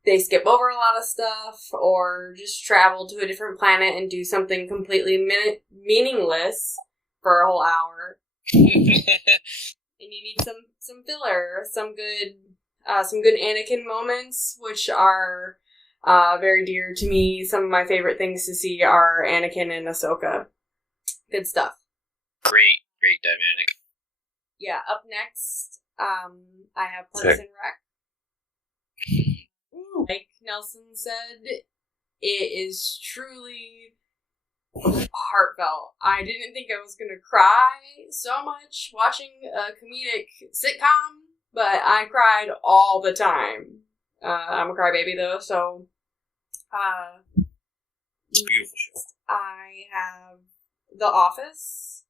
they skip over a lot of stuff, or just travel to a different planet and do something completely meaningless for a whole hour. And you need some filler, some good Anakin moments, which are very dear to me. Some of my favorite things to see are Anakin and Ahsoka. Good stuff. Great dynamic. Yeah, up next, I have Parks and Rec. Nelson said, it is truly heartfelt. I didn't think I was gonna cry so much watching a comedic sitcom, but I cried all the time. I'm a crybaby though, so It's a beautiful show. I have The Office,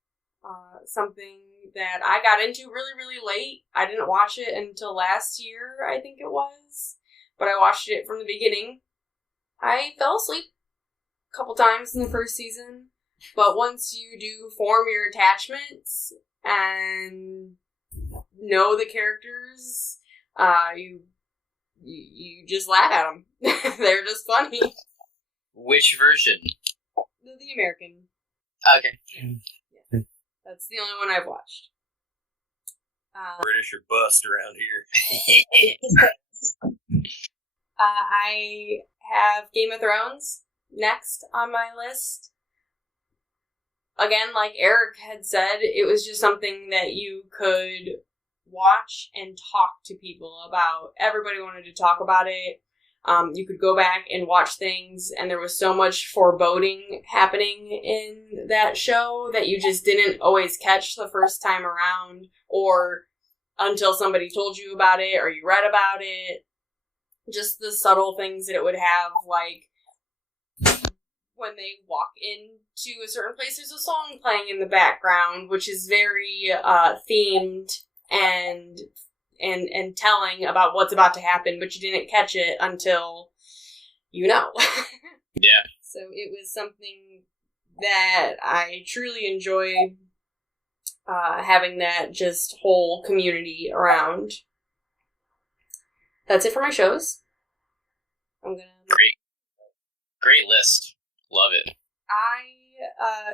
something that I got into really, really late. I didn't watch it until last year, I think it was, but I watched it from the beginning. I fell asleep a couple times in the first season, but once you do form your attachments and know the characters, you just laugh at them. They're just funny. Which version? The American. Okay. Yeah. That's the only one I've watched. British or bust around here. I have Game of Thrones next on my list. Again, like Eric had said, it was just something that you could watch and talk to people about. Everybody wanted to talk about it. You could go back and watch things, and there was so much foreboding happening in that show that you just didn't always catch the first time around, or until somebody told you about it, or you read about it. Just the subtle things that it would have, like when they walk into a certain place, there's a song playing in the background, which is very themed and telling about what's about to happen, but you didn't catch it until you know. Yeah. So it was something that I truly enjoyed, having that just whole community around. That's it for my shows. I'm gonna... Great list. Love it.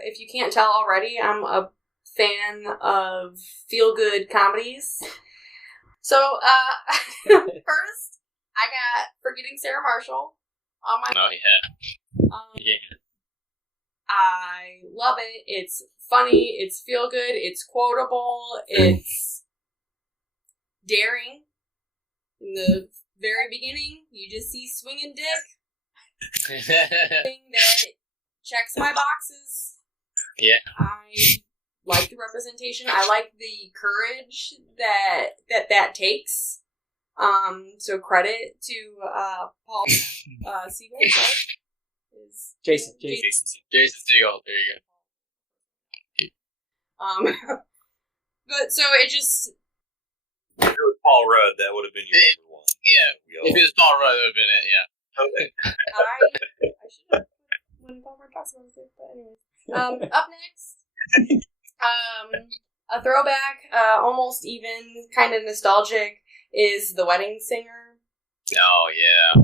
if you can't tell already, I'm a fan of feel-good comedies. So, first, I got Forgetting Sarah Marshall on my... Oh, yeah. Yeah. I love it. It's funny. It's feel-good. It's quotable. It's daring. In the very beginning, you just see swinging dick. Thing that checks my boxes. Yeah. I like the representation. I like the courage that takes. So credit to Paul Siegel. Jason. Jason Segel. There you go. But so it just... If it was Paul Rudd, that would have been your number one. Yeah. If it was Paul Rudd, that would have been it, yeah. Okay. I should have when Paul Rudd talks about it, but anyways. Up next, a throwback, almost even kind of nostalgic, is The Wedding Singer. Oh, yeah.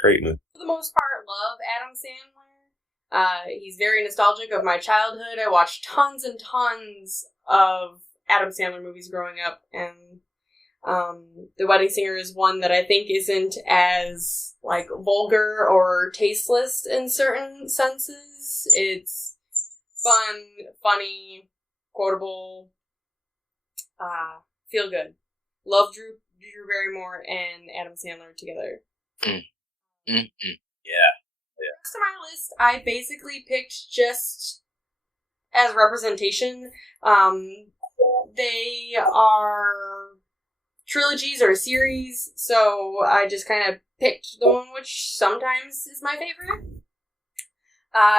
Great movie. For the most part, love Adam Sandler. He's very nostalgic of my childhood. I watched tons and tons of Adam Sandler movies growing up, and The Wedding Singer is one that I think isn't as, like, vulgar or tasteless in certain senses. It's fun, funny, quotable, feel good. Love Drew Barrymore and Adam Sandler together. Yeah. The rest of my list, I basically picked just as representation. They are trilogies or series, so I just kind of picked the one which sometimes is my favorite.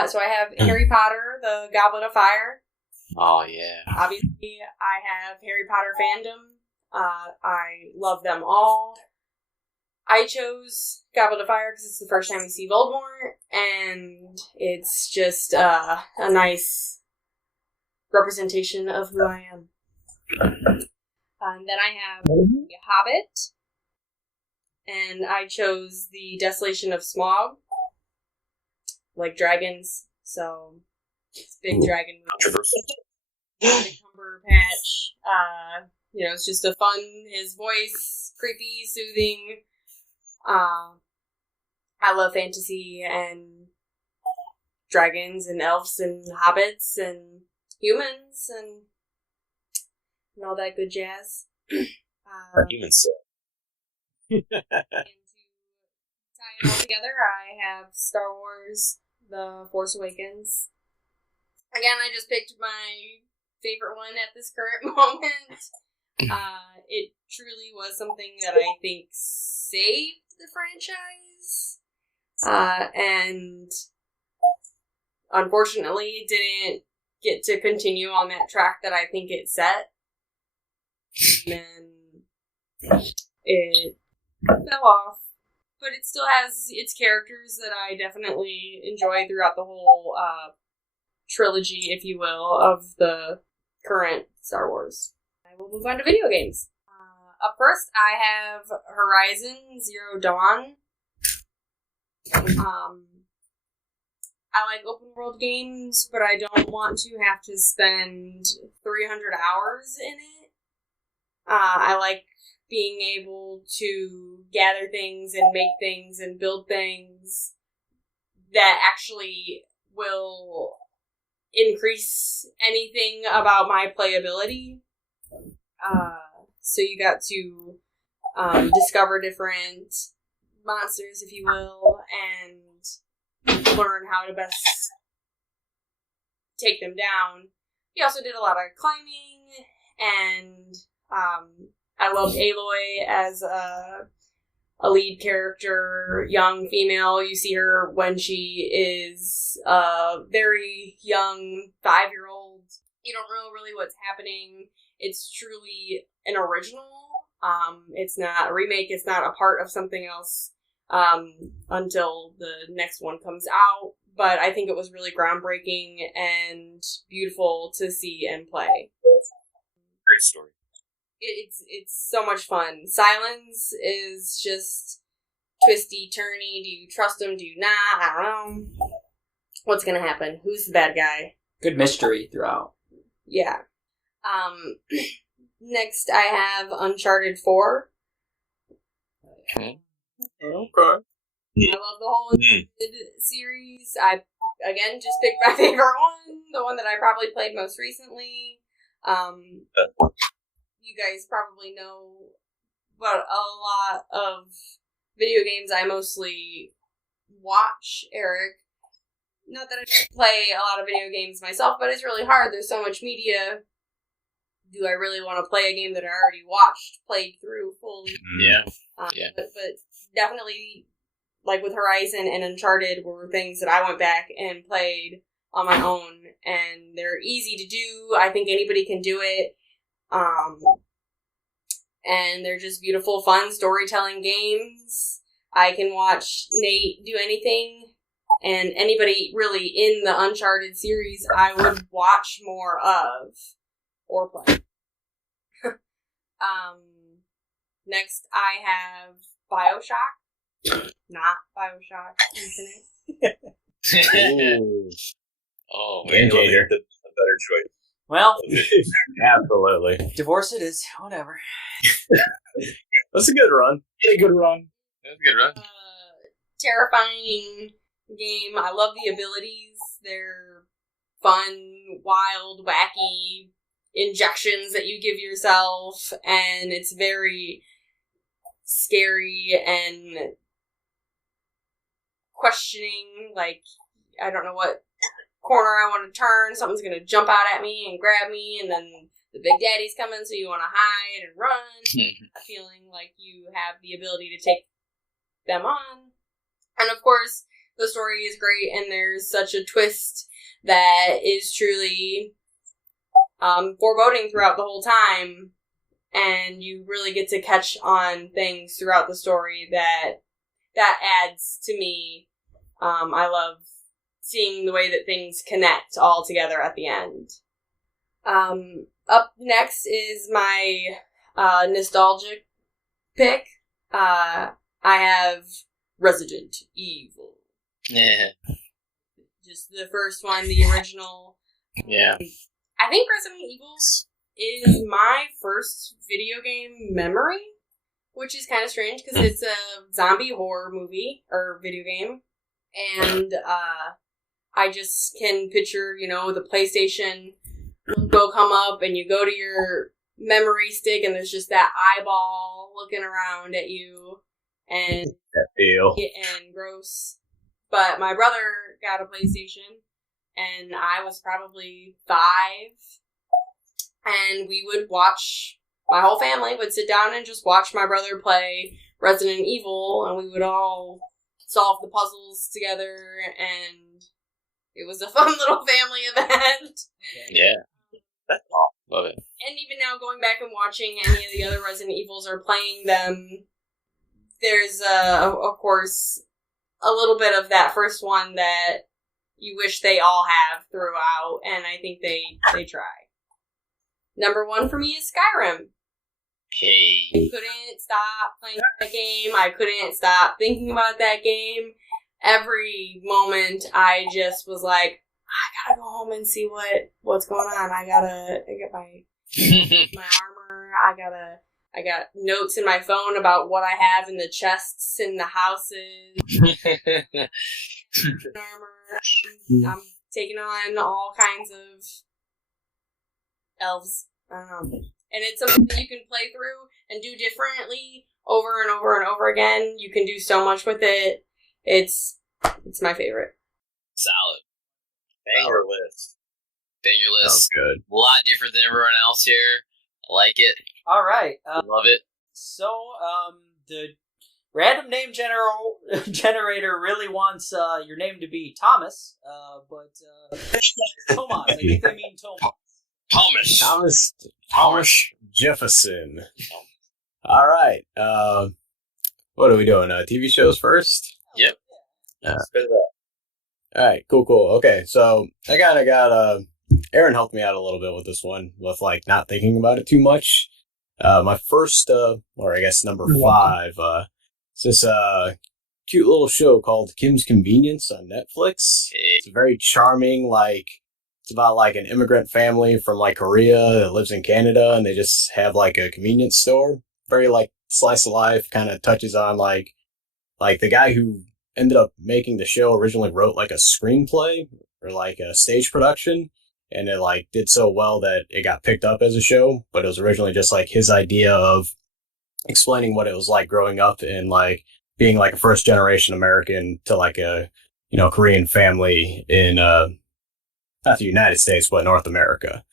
So I have Harry Potter, The Goblet of Fire. Oh, yeah. Obviously, I have Harry Potter fandom. I love them all. I chose Goblet of Fire because it's the first time we see Voldemort, and it's just a nice representation of who I am. And then I have Hobbit, and I chose The Desolation of Smaug. Like dragons, so it's big dragon movie. Controversial. Big Cumberpatch. It's just a fun, his voice, creepy, soothing. I love fantasy and dragons and elves and hobbits and humans and all that good jazz. Humans. And to tie it all together, I have Star Wars: The Force Awakens. Again, I just picked my favorite one at this current moment. It truly was something that I think saved the franchise. And unfortunately didn't get to continue on that track that I think it set. And then it fell off. But it still has its characters that I definitely enjoy throughout the whole trilogy, if you will, of the current Star Wars. I will move on to video games. Up first, I have Horizon Zero Dawn. I like open world games, but I don't want to have to spend 300 hours in it. I like being able to gather things and make things and build things that actually will increase anything about my playability. So you got to discover different monsters, if you will, and learn how to best take them down. He also did a lot of climbing, and I loved Aloy as a lead character, young female. You see her when she is a very young 5-year-old. You don't know really what's happening. It's truly an original. It's not a remake. It's not a part of something else until the next one comes out. But I think it was really groundbreaking and beautiful to see and play. Great story. It's so much fun. Silence is just twisty, turny. Do you trust him? Do you not? I don't know. What's gonna happen? Who's the bad guy? Good mystery throughout. Yeah. Next, I have Uncharted 4. Okay. I love the whole Uncharted series. I, again, just picked my favorite one. The one that I probably played most recently. You guys probably know, but a lot of video games I mostly watch, Eric. Not that I play a lot of video games myself, but it's really hard. There's so much media. Do I really want to play a game that I already watched, played through fully? Yeah. But definitely, like with Horizon and Uncharted, were things that I went back and played on my own, and they're easy to do. I think anybody can do it. And they're just beautiful, fun storytelling games. I can watch Nate do anything, and anybody really in the Uncharted series I would watch more of or play. Next I have BioShock. Not BioShock Infinite. Oh, Game changer. A better choice. Well, Absolutely. divorce it is. Whatever. That's a good run. Get a good run. That's a good run. Terrifying game. I love the abilities. They're fun, wild, wacky injections that you give yourself, and it's very scary and questioning. Like, I don't know what corner I want to turn. Something's going to jump out at me and grab me, and then the big daddy's coming, so you want to hide and run. Feeling like you have the ability to take them on. And of course, the story is great, and there's such a twist that is truly foreboding throughout the whole time, and you really get to catch on things throughout the story that adds to me. I love seeing the way that things connect all together at the end. Up next is my nostalgic pick. I have Resident Evil. Yeah. Just the first one, the original. Yeah. I think Resident Evil is my first video game memory, which is kind of strange because it's a zombie horror movie or video game. And I just can picture, the PlayStation logo come up and you go to your memory stick, and there's just that eyeball looking around at you, and That feel. and gross. But my brother got a PlayStation, and I was probably 5, and we would watch. My whole family would sit down and just watch my brother play Resident Evil, and we would all solve the puzzles together, and it was a fun little family event. Yeah. That's awesome. Love it. And even now, going back and watching any of the other Resident Evils or playing them, there's, of course, a little bit of that first one that you wish they all have throughout, and I think they try. Number 1 for me is Skyrim. Hey. I couldn't stop playing that game. I couldn't stop thinking about that game. Every moment, I just was like, I gotta go home and see what's going on. I get my armor. I got notes in my phone about what I have in the chests in the houses. Armor. I'm taking on all kinds of elves. I don't know. And it's something that you can play through and do differently over and over and over again. You can do so much with it. It's my favorite. Solid. Banger list. Banger list. Sounds good. A lot different than everyone else here. I like it. All right. Love it. So, the random name generator really wants your name to be Thomas, but Tomas. I think they mean Thomas. Thomas Jefferson. All right. What are we doing? TV shows first? Yep. Spit it out. All right. Cool. Okay. So I kind of got Aaron helped me out a little bit with this one, with like not thinking about it too much. My first, or I guess number 5, it's this cute little show called Kim's Convenience on Netflix. It's a very charming, like, it's about like an immigrant family from like Korea that lives in Canada, and they just have like a convenience store. Very like slice of life, kind of touches on like the guy who ended up making the show originally wrote like a screenplay or like a stage production, and it like did so well that it got picked up as a show, but it was originally just like his idea of explaining what it was like growing up and like being like a first generation American to like a, you know, Korean family in not the United States, but North America.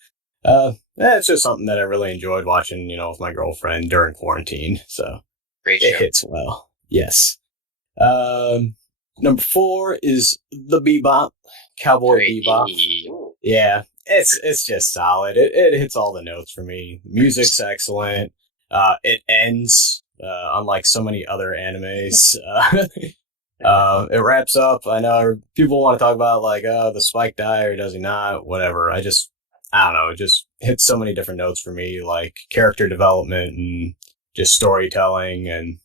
It's just something that I really enjoyed watching, you know, with my girlfriend during quarantine. So Great it show. hits well. Yes. Number 4 is The Bebop, Cowboy Bebop. Yeah, it's just solid. It hits all the notes for me. The music's excellent. It ends, unlike so many other animes. It wraps up. I know people want to talk about like, oh, does Spike die or does he not? Whatever. I don't know. It just hits so many different notes for me, like character development and just storytelling. And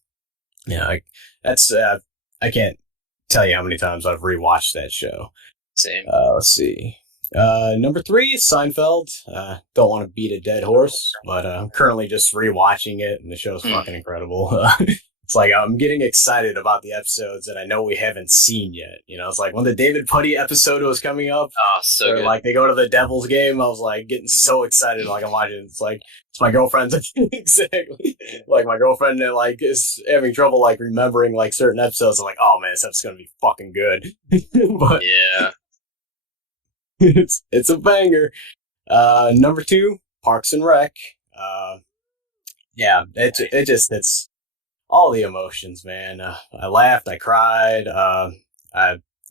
yeah, I can't tell you how many times I've rewatched that show. Same. Let's see. Number 3 is Seinfeld. Don't want to beat a dead horse, but I'm currently just rewatching it, and the show's fucking incredible. It's like I'm getting excited about the episodes that I know we haven't seen yet. You know, it's like when the David Puddy episode was coming up, Oh, so where, good. like they go to the Devils game. I was like getting so excited, like I'm watching. It's like it's my girlfriend's exactly like my girlfriend that like is having trouble like remembering like certain episodes. I'm like, oh man, this episode's gonna be fucking good. But Yeah. it's a banger. Number 2, Parks and Rec. Yeah, it's all the emotions, man. I laughed, I cried.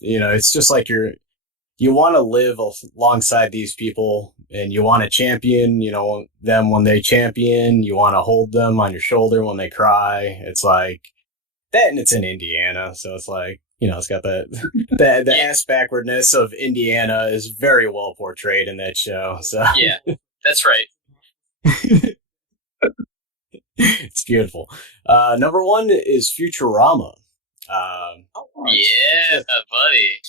It's just like you want to live alongside these people, and you want to champion, you know, them when they champion. You want to hold them on your shoulder when they cry. It's like that, and it's in Indiana, so it's like, you know, it's got the ass backwardness of Indiana is very well portrayed in that show. So Yeah, that's right. it's beautiful. Number 1 is Futurama. Yeah, buddy.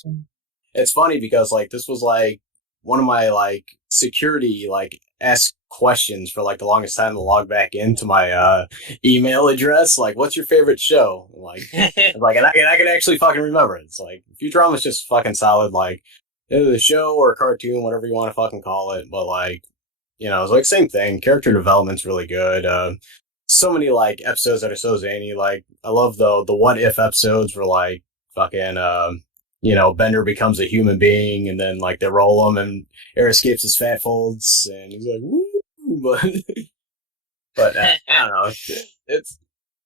It's funny because like this was like one of my like security like ask questions for like the longest time to log back into my email address. Like, what's your favorite show? Like, and I can actually fucking remember it. It's like Futurama's just fucking solid. Like, either the show or a cartoon, whatever you want to fucking call it. But like, it's like same thing. Character development's really good. So many like episodes that are so zany. Like I love the what if episodes where like fucking Bender becomes a human being and then like they roll him and air escapes his fat folds and he's like woo. But I don't know.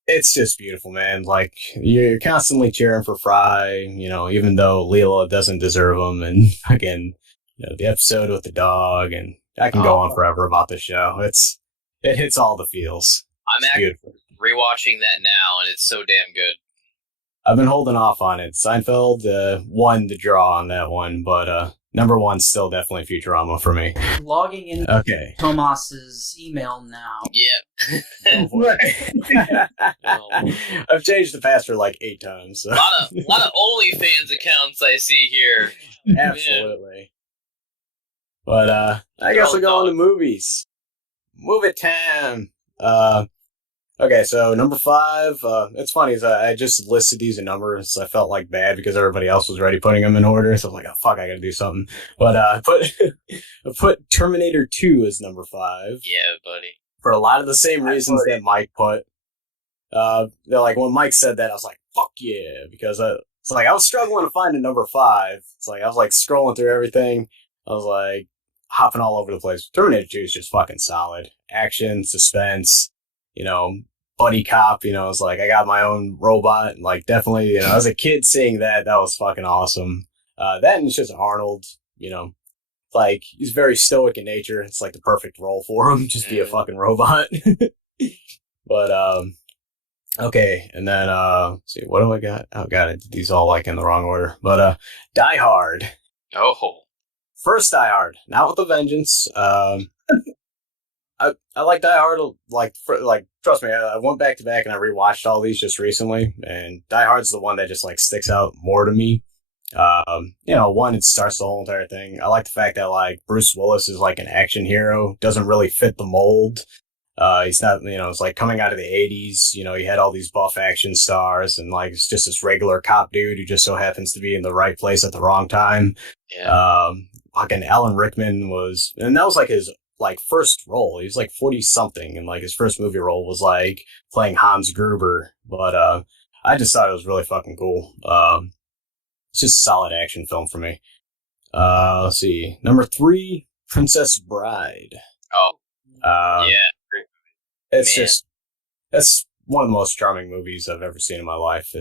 It's just beautiful, man. Like you're constantly cheering for Fry, even though Leela doesn't deserve him, and again, the episode with the dog, and I can go on forever about this show. It hits all the feels. I'm actually rewatching that now, and it's so damn good. I've been holding off on it. Seinfeld won the draw on that one, but number one's still definitely Futurama for me. Logging in Tomas's email now. Yeah. I've changed the password like 8 times. So. A lot of OnlyFans accounts I see here. Absolutely. But I guess we'll go on to movies. Movie time. Okay, so number 5, it's funny, is I just listed these in numbers. I felt like bad because everybody else was already putting them in order, so I was like, oh fuck, I gotta do something. But I put Terminator 2 as number 5. Yeah, buddy. For a lot of the same reasons that Mike put. They're like, when Mike said that, I was like, fuck yeah, because it's like, I was struggling to find a number 5. It's like, I was like scrolling through everything. I was like, hopping all over the place. Terminator 2 is just fucking solid. Action, suspense, buddy cop, it's like I got my own robot, and like definitely, as a kid seeing that was fucking awesome. That and it's just Arnold, like he's very stoic in nature. It's like the perfect role for him, just be a fucking robot. But okay, and then let's see, what do I got? Oh god, I did these all like in the wrong order. But Die Hard. Oh. First Die Hard, not with a vengeance. I like Die Hard, like trust me, I went back to back and I rewatched all these just recently, and Die Hard's the one that just like sticks out more to me. One, it starts the whole entire thing. I like the fact that like Bruce Willis is like an action hero, doesn't really fit the mold. He's not, it's like coming out of the 80s, he had all these buff action stars, and like it's just this regular cop dude who just so happens to be in the right place at the wrong time. Yeah. Fucking Alan Rickman and that was like his like first role. He was like 40 something, and like his first movie role was like playing Hans Gruber. But I just thought it was really fucking cool. It's just a solid action film for me. Let's see, number 3, Princess Bride. Oh, yeah, that's one of the most charming movies I've ever seen in my life.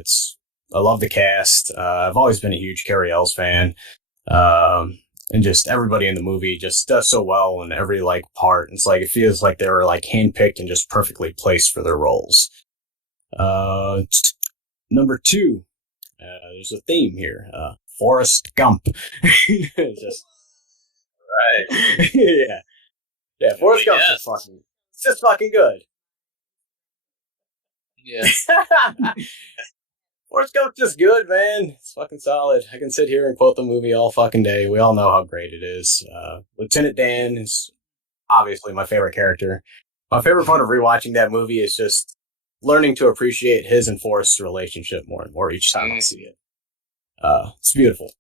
I love the cast. I've always been a huge Carrie Ells fan. And just everybody in the movie just does so well in every like part. It's like, it feels like they were like handpicked and just perfectly placed for their roles. Number 2, there's a theme here. Forrest Gump. Just right. Yeah. Forrest Gump's just fucking good. Yeah. Forrest Gump's just good, man. It's fucking solid. I can sit here and quote the movie all fucking day. We all know how great it is. Lieutenant Dan is obviously my favorite character. My favorite part of rewatching that movie is just learning to appreciate his and Forrest's relationship more and more each time I see it. It's beautiful.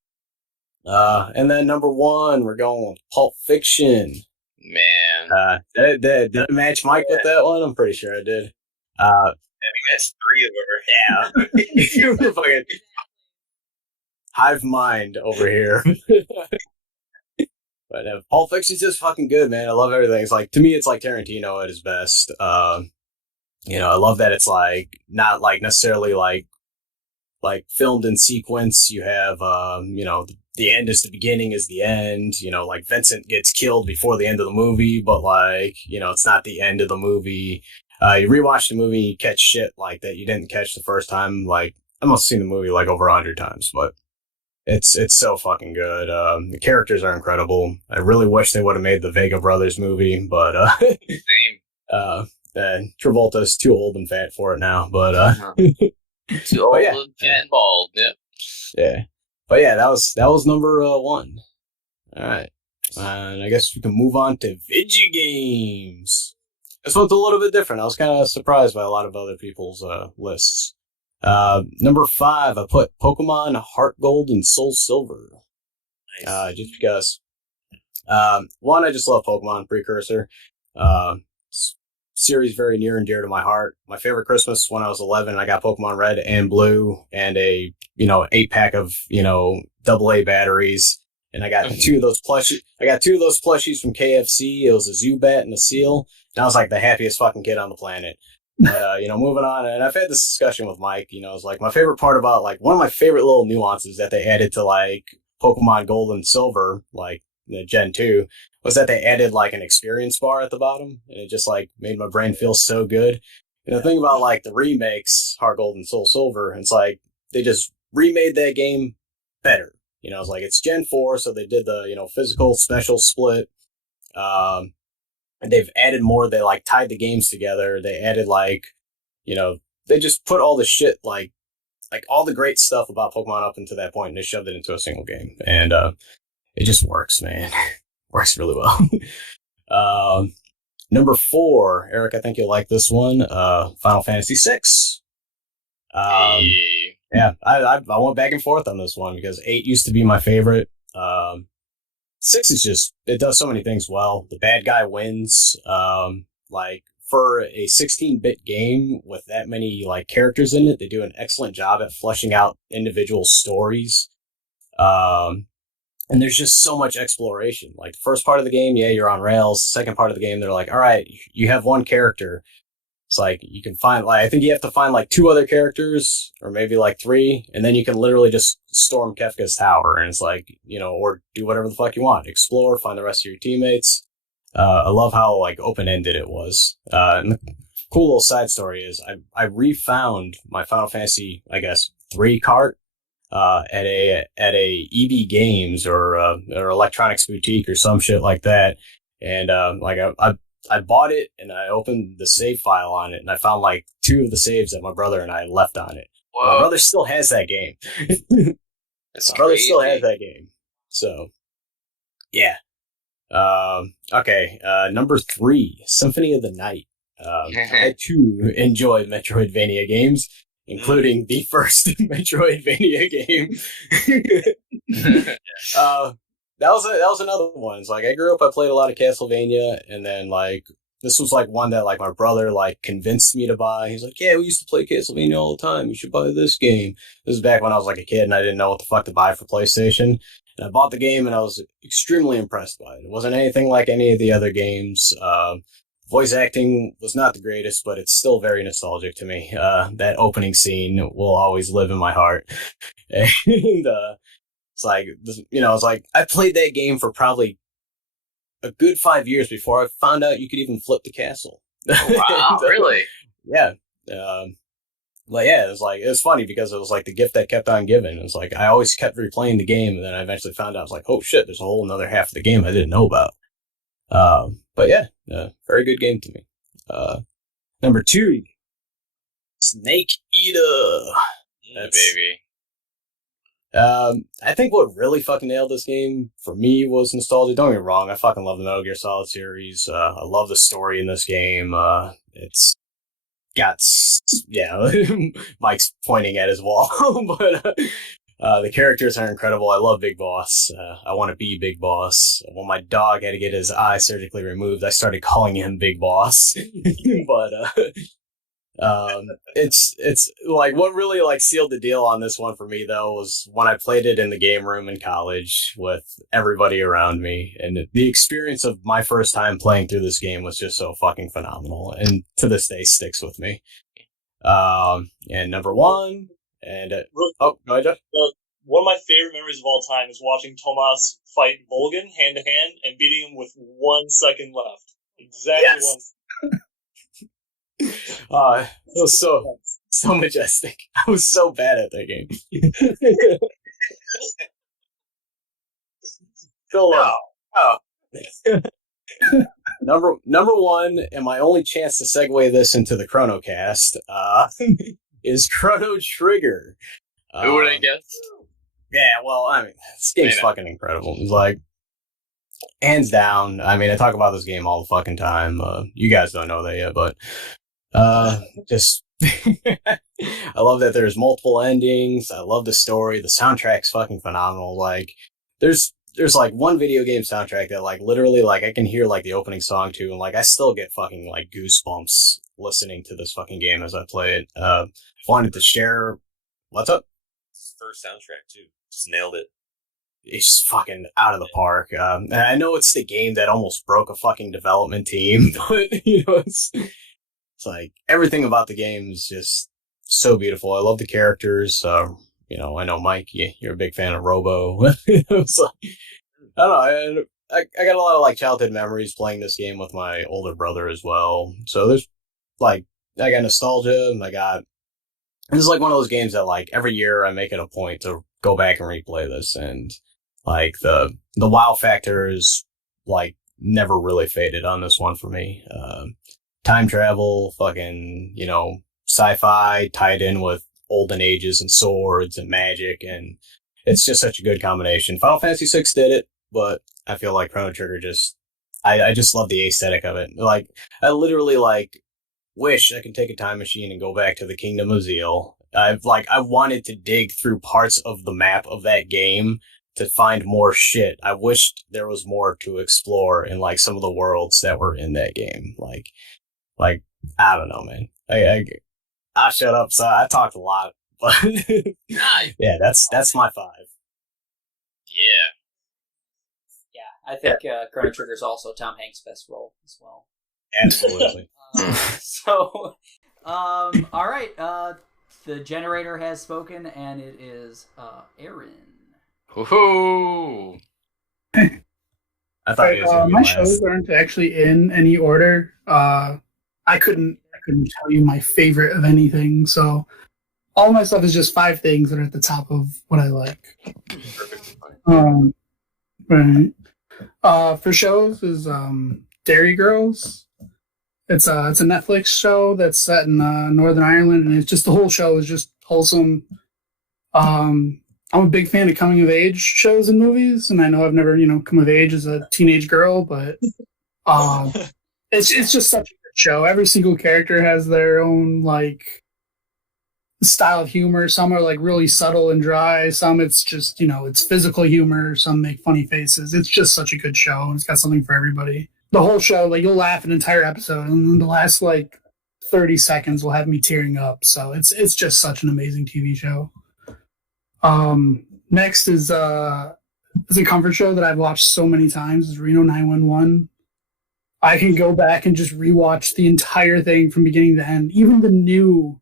And then number 1, we're going with Pulp Fiction. Man. Did I match Mike with that one? I'm pretty sure I did. I mean, that's 3 of them. Yeah. You're fucking hive mind over here. But Pulp Fiction's just fucking good, man. I love everything. It's like, to me, it's like Tarantino at his best. I love that it's like not like necessarily like filmed in sequence. You have the end is the beginning is the end. Like Vincent gets killed before the end of the movie, but like it's not the end of the movie. You rewatch the movie, you catch shit like that you didn't catch the first time. Like I must have seen the movie like over 100 times, but it's so fucking good. The characters are incredible. I really wish they would have made the Vega Brothers movie, but Same. And Travolta's too old and fat for it now. But Too old and fat and bald. Yep. Yeah. But yeah, that was number 1. All right, and I guess we can move on to video games. This one's a little bit different. I was kind of surprised by a lot of other people's lists. Number 5, I put Pokemon Heart Gold and Soul Silver. Nice. Just because One, I just love Pokemon Precursor. Series very near and dear to my heart. My favorite Christmas when I was 11, I got Pokemon Red and Blue and a 8-pack of AA batteries, and I got two of those plushies from KFC. It was a Zubat and a Seal, and I was like the happiest fucking kid on the planet. But moving on, and I've had this discussion with Mike. It's like my favorite part about one of my favorite little nuances that they added to Pokemon Gold and Silver, the Gen 2, was that they added an experience bar at the bottom, and it just made my brain feel so good. And the thing about the remakes, Heart Gold and Soul Silver, it's they just remade that game better. It's it's Gen 4, so they did the physical special split. And they've added more. They tied the games together. They added they just put all the shit all the great stuff about Pokemon up until that point, and they shoved it into a single game, and it just works, man. Works really well. Number 4, Eric, I think you'll like this one. Final Fantasy VI. Yeah, I went back and forth on this one because 8 used to be my favorite. 6 is just, it does so many things well. The bad guy wins. For a 16-bit game with that many characters in it, they do an excellent job at fleshing out individual stories. And there's just so much exploration. The first part of the game, yeah, you're on rails. Second part of the game, they're all right, you have one character. It's you can find, I think you have to find 2 other characters, or maybe 3, and then you can literally just storm Kefka's tower, and it's or do whatever the fuck you want. Explore, find the rest of your teammates. I love how open-ended it was. And the cool little side story is I refound my Final Fantasy, I guess, 3 cart at a EB Games or Electronics Boutique or some shit like that, and I bought it and I opened the save file on it, and I found 2 of the saves that my brother and I left on it. Whoa. My brother still has that game. That's My brother crazy. still has that game. So, yeah. Okay. Number 3, Symphony of the Night. I too enjoy Metroidvania games, including the first Metroidvania game. That was another one. It's I grew up, I played a lot of Castlevania, and then this was one that my brother convinced me to buy. He's yeah, we used to play Castlevania all the time. You should buy this game. This is back when I was a kid and I didn't know what the fuck to buy for PlayStation. And I bought the game and I was extremely impressed by it. It wasn't anything like any of the other games. Voice acting was not the greatest, but it's still very nostalgic to me. That opening scene will always live in my heart. And it's I played that game for probably a good 5 years before I found out you could even flip the castle. Wow, really? Yeah. Yeah, it was funny because it was the gift that kept on giving. It was I always kept replaying the game, and then I eventually found out, I was oh shit, there's a whole another half of the game I didn't know about. But yeah, very good game to me. Number 2, Snake Eater. Baby. I think what really fucking nailed this game for me was nostalgia. Don't get me wrong, I fucking love the Metal Gear Solid series. I love the story in this game. It's got, yeah, Mike's pointing at his wall, but the characters are incredible. I love Big Boss. I want to be Big Boss. When my dog had to get his eye surgically removed, I started calling him Big Boss. But it's what really sealed the deal on this one for me though was when I played it in the game room in college with everybody around me, and the experience of my first time playing through this game was just so fucking phenomenal, and to this day sticks with me. And number 1, and go ahead, Jeff. One of my favorite memories of all time is watching Tomas fight Volgan hand to hand and beating him with 1 second left. Exactly. Yes. It was so majestic. I was so bad at that game. Still number 1, and my only chance to segue this into the Chrono cast, is Chrono Trigger. Who would I guess? Yeah, well, I mean, this game's fucking incredible. It's hands down. I mean, I talk about this game all the fucking time. You guys don't know that yet, but just I love that there's multiple endings. I love the story. The soundtrack's fucking phenomenal. There's there's like one video game soundtrack that like literally like I can hear like the opening song too, and like I still get fucking like goosebumps listening to this fucking game as I play it. Wanted to share. What's up? His first soundtrack too. Just nailed it. He's fucking out of the park. And I know it's the game that almost broke a fucking development team, but it's like everything about the game is just so beautiful. I love the characters. I know Mike, you're a big fan of Robo. It's like, I don't know. I got a lot of like childhood memories playing this game with my older brother as well. So there's like I got nostalgia, and this is like one of those games that like every year I make it a point to go back and replay this, and like the wow factor is like never really faded on this one for me. Time travel, fucking, sci-fi tied in with olden ages and swords and magic, and it's just such a good combination. Final Fantasy VI did it, but I feel like Chrono Trigger I just love the aesthetic of it. Like, I literally like wish I could take a time machine and go back to the Kingdom of Zeal. I wanted to dig through parts of the map of that game to find more shit. I wished there was more to explore in like some of the worlds that were in that game. Like I don't know, man. I'll shut up. So I talked a lot, but yeah, that's my 5. Yeah. Yeah, I think Chrono Trigger is also Tom Hanks' best role as well. Absolutely. All right. The generator has spoken, and it is Aaron. Woohoo! I thought it was my shows aren't actually in any order. I couldn't tell you my favorite of anything, so all my stuff is just 5 things that are at the top of what I like. Right. For shows is Dairy Girls. It's a Netflix show that's set in Northern Ireland, and it's just the whole show is just wholesome. I'm a big fan of coming of age shows and movies, and I know I've never come of age as a teenage girl, but it's just such a good show. Every single character has their own like style of humor. Some are like really subtle and dry. Some it's just it's physical humor. Some make funny faces. It's just such a good show, and it's got something for everybody. The whole show, like you'll laugh an entire episode, and then the last like 30 seconds will have me tearing up. So it's just such an amazing TV show. Next is a comfort show that I've watched so many times is Reno 911. I can go back and just rewatch the entire thing from beginning to end. Even the new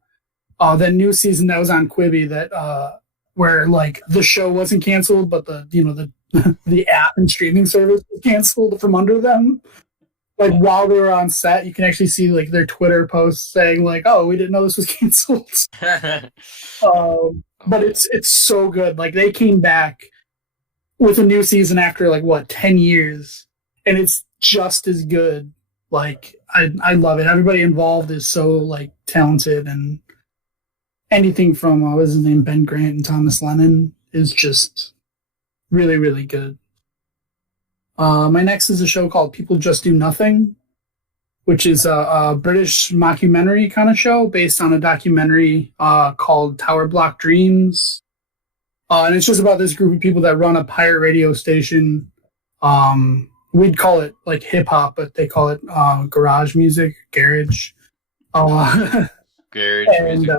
season that was on Quibi that where like the show wasn't canceled, but the app and streaming service was canceled from under them. Like while they were on set, you can actually see like their Twitter posts saying like, "Oh, we didn't know this was canceled." But it's so good. Like they came back with a new season after like 10 years, and it's just as good. Like I love it. Everybody involved is so like talented, and anything from what was his name, Ben Grant and Thomas Lennon is just really, really good. My next is a show called People Just Do Nothing, which is a British mockumentary kind of show based on a documentary called Tower Block Dreams. And it's just about this group of people that run a pirate radio station. We'd call it like hip hop, but they call it garage music, garage. Garage music.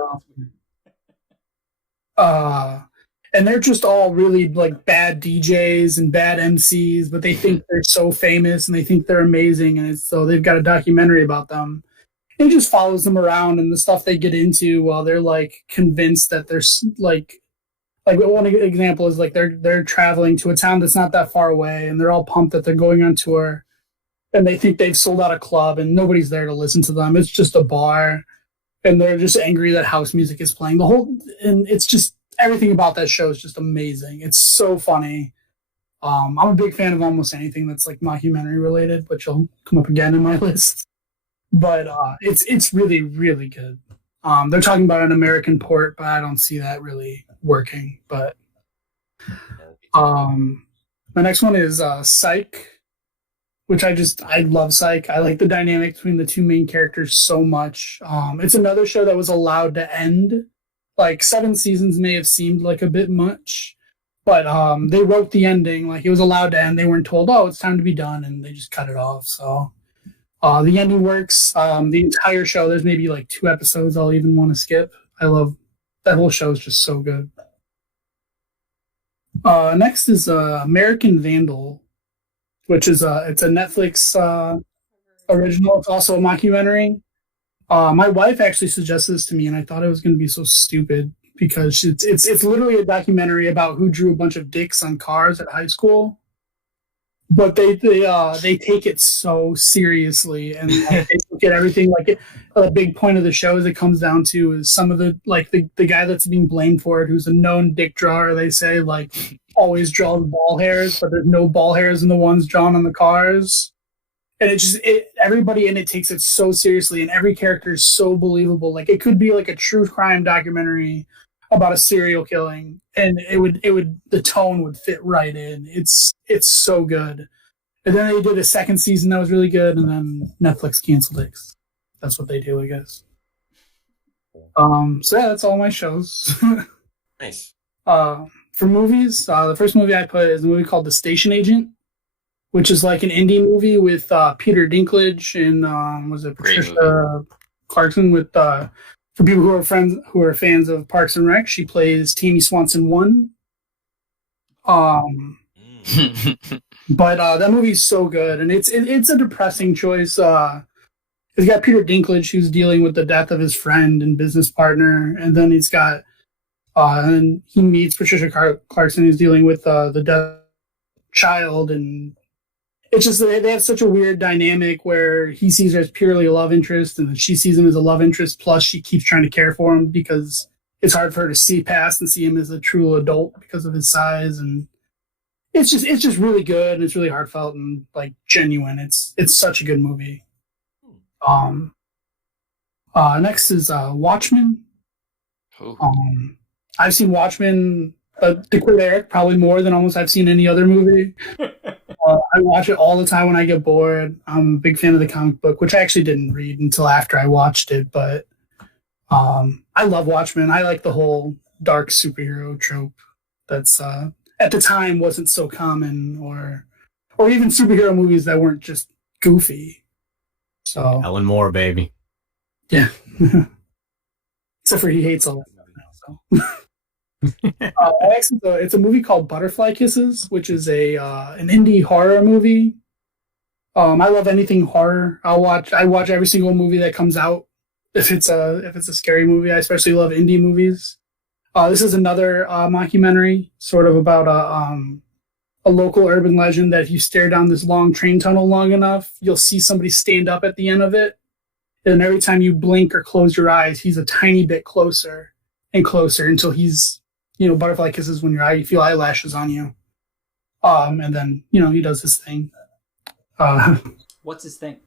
And they're just all really like bad DJs and bad MCs, but they think they're so famous and they think they're amazing, and so they've got a documentary about them. It just follows them around and the stuff they get into while they're like convinced that they're like one example is like they're traveling to a town that's not that far away, and they're all pumped that they're going on tour, and they think they've sold out a club and nobody's there to listen to them. It's just a bar, and they're just angry that house music is playing and it's just everything about that show is just amazing. It's so funny. I'm a big fan of almost anything that's like mockumentary related, which will come up again in my list. But it's really, really good. They're talking about an American port, but I don't see that really working. But my next one is Psych, which I love Psych. I like the dynamic between the two main characters so much. It's another show that was allowed to end. Like 7 seasons may have seemed like a bit much, But they wrote the ending, like it was allowed to end. They weren't told, oh, it's time to be done, and they just cut it off. So the ending works. The entire show, there's maybe like 2 episodes I'll even want to skip. I love that whole show is just so good. Next is American Vandal, which is it's a Netflix original. It's also a mockumentary. My wife actually suggested this to me, and I thought it was going to be so stupid because it's literally a documentary about who drew a bunch of dicks on cars at high school. But they take it so seriously, and like, they look at everything. Like a big point of the show is it comes down to is some of the the guy that's being blamed for it, who's a known dick drawer. They say like always draws ball hairs, but there's no ball hairs in the ones drawn on the cars. And everybody in it takes it so seriously, and every character is so believable. Like it could be like a true crime documentary about a serial killing, and the tone would fit right in. It's so good. And then they did a second season that was really good, and then Netflix canceled it. That's what they do, I guess. So yeah, that's all my shows. Nice. For movies, the first movie I put is a movie called The Station Agent, which is like an indie movie with Peter Dinklage and was it Patricia Clarkson with for people who are fans of Parks and Rec, she plays Tammy Swanson 1. But that movie's so good, and it's a depressing choice. It's got Peter Dinklage, who's dealing with the death of his friend and business partner, and then he's got and he meets Patricia Clarkson, who's dealing with the death of the child, and it's just they have such a weird dynamic where he sees her as purely a love interest, and then she sees him as a love interest. Plus, she keeps trying to care for him because it's hard for her to see past and see him as a true adult because of his size. And it's just really good, and it's really heartfelt and like genuine. It's such a good movie. Next is Watchmen. I've seen Watchmen to quote Eric, probably more than almost I've seen any other movie. I watch it all the time when I get bored. I'm a big fan of the comic book, which I actually didn't read until after I watched it. But I love Watchmen. I like the whole dark superhero trope that's at the time wasn't so common, or even superhero movies that weren't just goofy. So Alan Moore, baby. Yeah. Except for he hates all that stuff now. So. It's a movie called Butterfly Kisses, which is an indie horror movie. I love anything horror. I watch every single movie that comes out. If it's a scary movie, I especially love indie movies. This is another mockumentary, sort of about a local urban legend that if you stare down this long train tunnel long enough, you'll see somebody stand up at the end of it. And every time you blink or close your eyes, he's a tiny bit closer and closer until he's, butterfly kisses when you feel eyelashes on you. And then, he does his thing. What's his thing?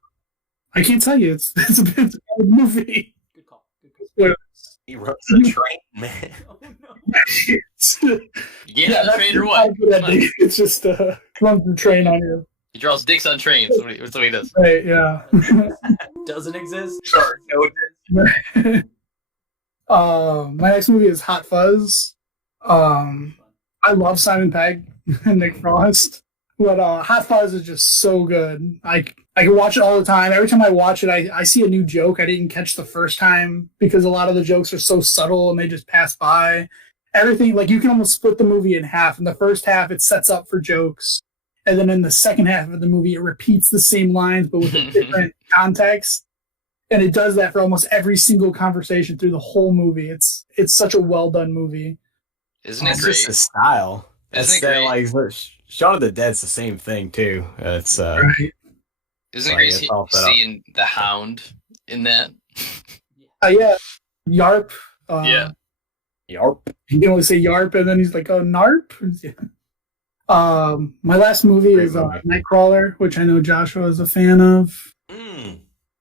I can't tell you. It's a bad movie. Good call. He runs a train, man. Oh, no. Yeah, the train or what? It's just runs the train on you. He draws dicks on trains. That's what he does. Right, yeah. Doesn't exist? Sure, no. My next movie is Hot Fuzz. I love Simon Pegg and Nick Frost, but Hot Fuzz is just so good. I can watch it all the time. Every time I watch it, I see a new joke I didn't catch the first time because a lot of the jokes are so subtle and they just pass by. Everything, like you can almost split the movie in half. In the first half, it sets up for jokes. And then in the second half of the movie, it repeats the same lines, but with a different context. And it does that for almost every single conversation through the whole movie. It's such a well done movie. Isn't it It's great? just the style. Isn't it great? Like Shaun of the Dead's the same thing too. It's Right. Isn't it like, great it's all set up. seeing the Hound in that? Yeah. Yarp. Yeah. Yarp. He can only say Yarp, and then he's like, oh, Narp? My last movie Great is movie. Nightcrawler, which I know Joshua is a fan of.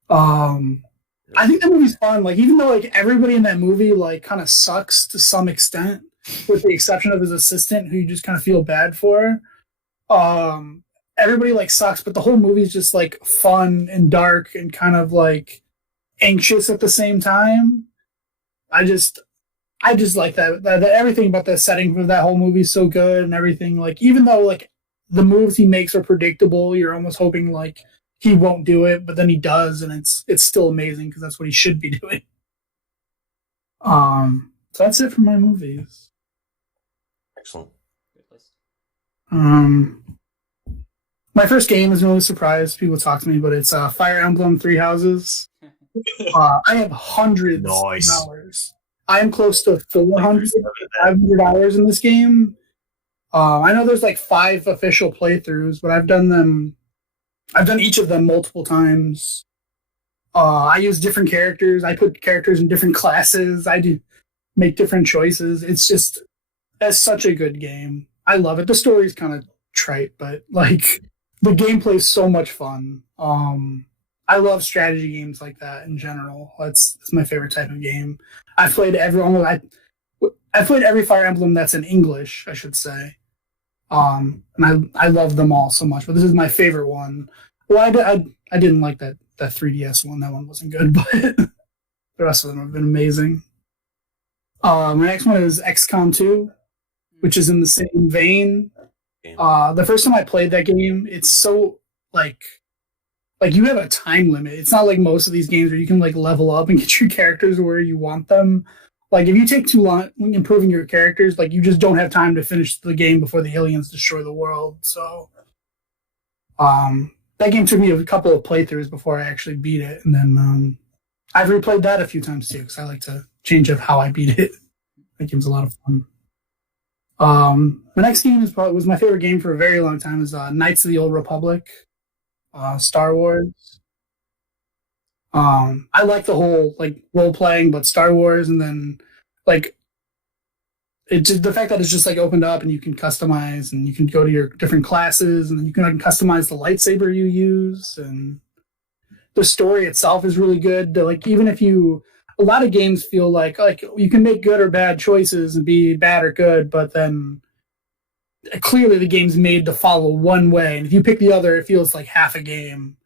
I think that movie's fun. Like, even though like everybody in that movie like kind of sucks to some extent, with the exception of his assistant, who you just kind of feel bad for. Everybody like sucks, but the whole movie is just like fun and dark and kind of like anxious at the same time. I I just like that everything about the setting for that whole movie is so good, and everything, like, even though like the moves he makes are predictable, you're almost hoping like he won't do it, but then he does, and it's still amazing because that's what he should be doing. So that's it for my movies. Excellent. My first game is really surprised people talk to me, but it's Fire Emblem Three Houses. I have hundreds of hours. I am close to 400, 500 hours in this game. I know there's like 5 official playthroughs, but I've done each of them multiple times. I use different characters. I put characters in different classes. I do make different choices. It's such a good game. I love it. The story's kind of trite, but like the gameplay is so much fun. I love strategy games like that in general. That's my favorite type of game. I've played every Fire Emblem that's in English, I should say. And I love them all so much, but this is my favorite one. Well, I didn't like that 3DS one. That one wasn't good, but the rest of them have been amazing. My next one is XCOM 2, which is in the same vein. The first time I played that game, it's so like you have a time limit. It's not like most of these games where you can like level up and get your characters where you want them. Like if you take too long improving your characters, like you just don't have time to finish the game before the aliens destroy the world. So that game took me a couple of playthroughs before I actually beat it, and then I've replayed that a few times too because I like to change up how I beat it. That game's a lot of fun. My next game was my favorite game for a very long time. Is Knights of the Old Republic, Star Wars. I like the whole like role playing, but Star Wars, and then like the fact that it's just like opened up and you can customize and you can go to your different classes and then you can like, customize the lightsaber you use, and the story itself is really good. Like even if a lot of games feel like you can make good or bad choices and be bad or good, but then clearly the game's made to follow one way, and if you pick the other, it feels like half a game.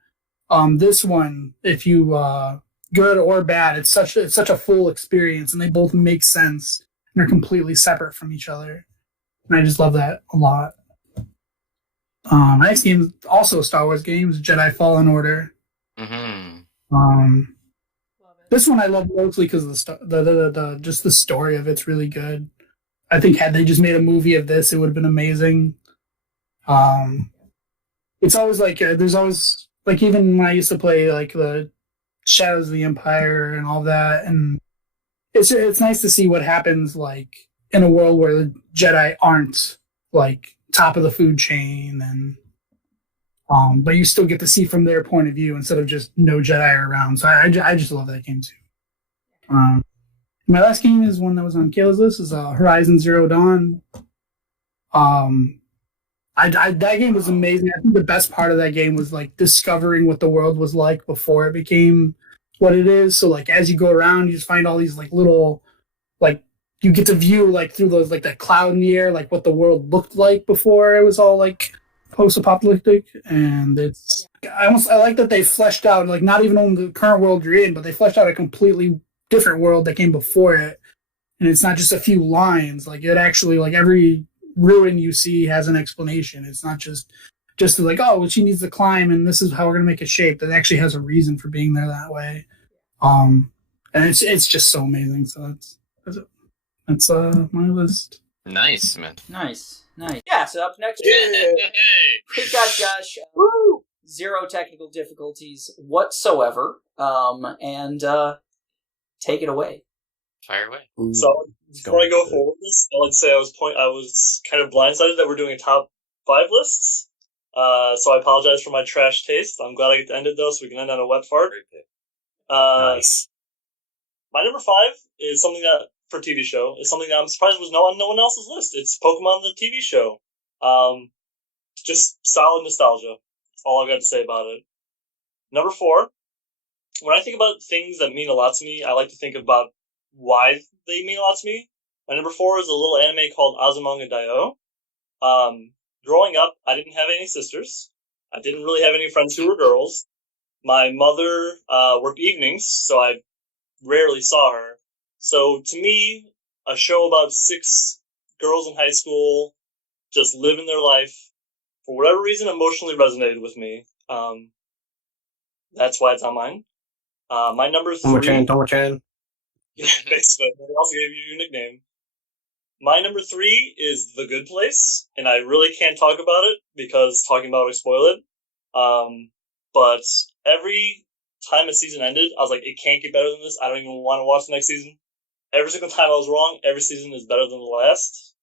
This one, if you good or bad, it's such a full experience, and they both make sense and are completely separate from each other, and I just love that a lot. My next game is also a Star Wars game, is Jedi Fallen Order. Mm-hmm. This one I love mostly because of the just the story of it's really good. I think had they just made a movie of this, it would have been amazing. It's always like there's always like even when I used to play like the Shadows of the Empire and all that, and it's nice to see what happens like in a world where the Jedi aren't like top of the food chain, and but you still get to see from their point of view instead of just no Jedi around. So I just love that game too. My last game is one that was on Kayla's list, is Horizon Zero Dawn. That game was amazing. I think the best part of that game was like discovering what the world was like before it became what it is. So like as you go around, you just find all these like little like you get to view like through those like that cloud in the air, like what the world looked like before it was all like post-apocalyptic. And I like that they fleshed out like not even on the current world you're in, but they fleshed out a completely different world that came before it. And it's not just a few lines. Like it actually like every ruin you see has an explanation. It's not just like, oh, well, she needs to climb and this is how we're gonna make it shape. That actually has a reason for being there that way. And it's just so amazing. So that's my list. Nice, man. Nice. Yeah, so up next, we've got Josh. Zero technical difficulties whatsoever. And take it away. Fire away. So before I go forward with this, I would say I was kind of blindsided that we're doing a top 5 lists. So I apologize for my trash taste. I'm glad I get to end it though, so we can end on a wet fart. Nice. My number 5 is something that for TV show is something that I'm surprised was on no one else's list. It's Pokemon the TV show. Just solid nostalgia. That's all I got to say about it. Number 4. When I think about things that mean a lot to me, I like to think about why they mean a lot to me. My number 4 is a little anime called Azumanga Daioh. Growing up, I didn't have any sisters. I didn't really have any friends who were girls. My mother worked evenings, so I rarely saw her. So to me, a show about 6 girls in high school just living their life. For whatever reason, emotionally resonated with me. That's why it's on mine. My number 3... Tomo-chan. Basically, I also gave you your nickname. My number 3 is The Good Place, and I really can't talk about it because talking about it would spoil it. But every time a season ended, I was like, it can't get better than this. I don't even want to watch the next season. Every single time I was wrong, every season is better than the last.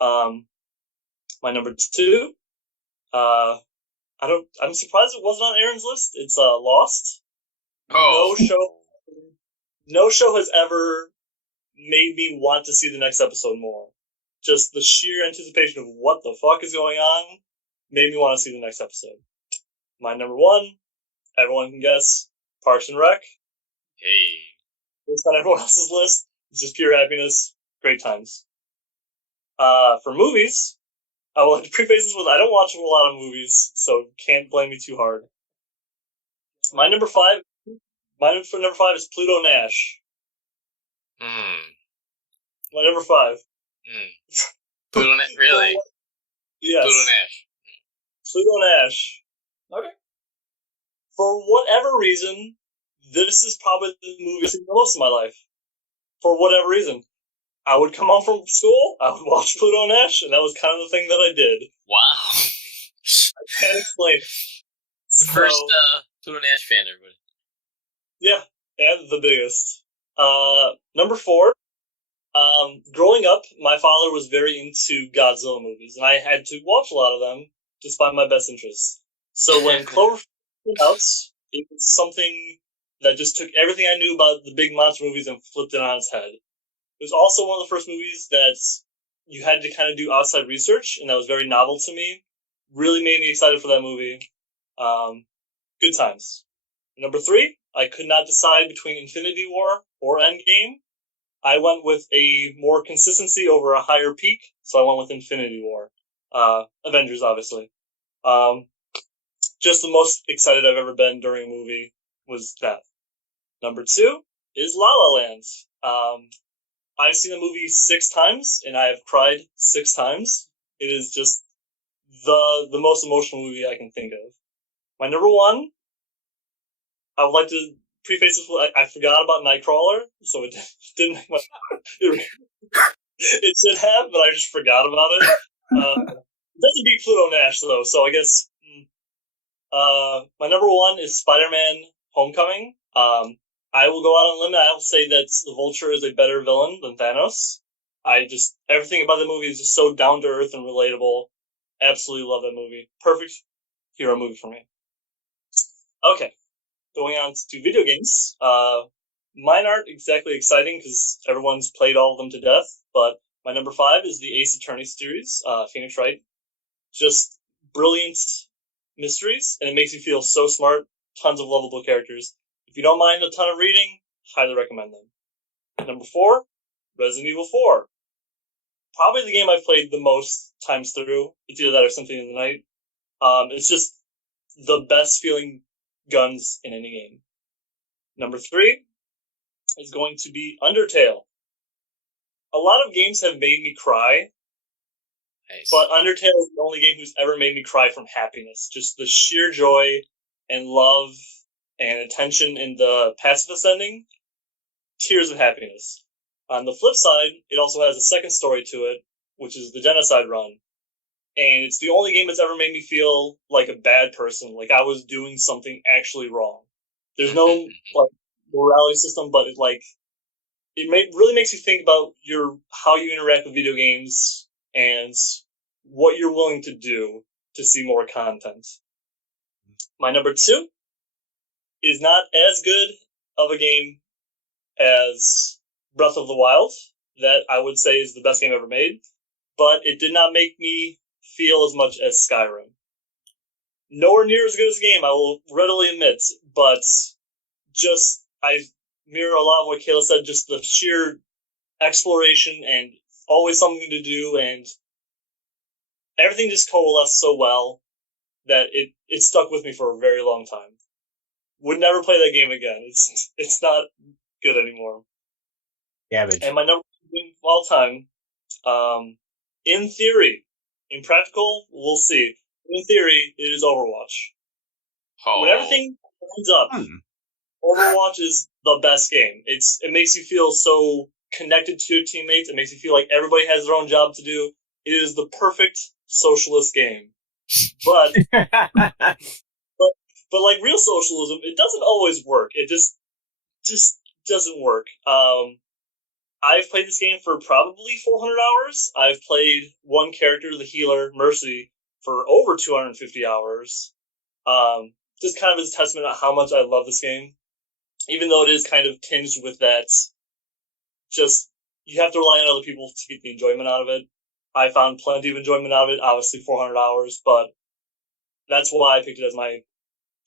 My number 2, I'm surprised it wasn't on Aaron's list. It's Lost. Oh. No show has ever made me want to see the next episode more. Just the sheer anticipation of what the fuck is going on made me want to see the next episode. My number 1, everyone can guess, Parks and Rec. Hey. It's on everyone else's list. It's just pure happiness. Great times. For movies, I will like to preface this with I don't watch a lot of movies, so can't blame me too hard. My number 5 is Pluto Nash. My number 5. Pluto Nash, really? Yes. Pluto Nash. Pluto Nash. Okay. For whatever reason, this is probably the movie I've seen the most in my life. For whatever reason. I would come home from school, I would watch Pluto Nash, and that was kind of the thing that I did. Wow. I can't explain it. First Pluto Nash fan, everybody. Yeah, and the biggest. Number 4. Growing up, my father was very into Godzilla movies, and I had to watch a lot of them despite my best interests. So when Cloverfield came out, it was something that just took everything I knew about the big monster movies and flipped it on its head. It was also one of the first movies that you had to kind of do outside research, and that was very novel to me. Really made me excited for that movie. Good times. Number 3, I could not decide between Infinity War or Endgame. I went with a more consistency over a higher peak, so I went with Infinity War. Avengers, obviously. Just the most excited I've ever been during a movie was that. Number 2 is La La Land. I've seen the movie 6 times, and I have cried 6 times. It is just the most emotional movie I can think of. My number 1, I would like to preface this with I forgot about Nightcrawler, so it didn't make much. It should have, but I just forgot about it. It doesn't beat Pluto Nash, though, so I guess. My number 1 is Spider-Man Homecoming. I will go out on a limb and I will say that the Vulture is a better villain than Thanos. Everything about the movie is just so down to earth and relatable. Absolutely love that movie. Perfect hero movie for me. Okay, going on to video games. Mine aren't exactly exciting because everyone's played all of them to death, but my number 5 is the Ace Attorney series, Phoenix Wright. Just brilliant mysteries, and it makes you feel so smart. Tons of lovable characters. If you don't mind a ton of reading, highly recommend them. Number 4, Resident Evil 4. Probably the game I've played the most times through. It's either that or Symphony of the Night. It's just the best feeling guns in any game. Number 3 is going to be Undertale. A lot of games have made me cry, Nice. but Undertale is the only game who's ever made me cry from happiness. Just the sheer joy and love and attention in the passive ascending, tears of happiness. On the flip side, it also has a second story to it, which is the Genocide Run. And it's the only game that's ever made me feel like a bad person, like I was doing something actually wrong. There's no morality system, but it really makes you think about how you interact with video games and what you're willing to do to see more content. My number 2 is not as good of a game as Breath of the Wild. That I would say is the best game ever made, but it did not make me feel as much as Skyrim. Nowhere near as good as a game, I will readily admit, but I mirror a lot of what Kayla said, just the sheer exploration and always something to do, and everything just coalesced so well that it stuck with me for a very long time. Would never play that game again. It's not good anymore. Garbage. And my number game of all time. In theory, in practical, we'll see. In theory, it is Overwatch. Oh. When everything lines up, Overwatch is the best game. It makes you feel so connected to your teammates. It makes you feel like everybody has their own job to do. It is the perfect socialist game. But like real socialism, it doesn't always work. It just doesn't work. I've played this game for probably 400 hours. I've played one character, the healer, Mercy, for over 250 hours. Just kind of as a testament to how much I love this game. Even though it is kind of tinged with that, just, you have to rely on other people to get the enjoyment out of it. I found plenty of enjoyment out of it, obviously 400 hours, but that's why I picked it as my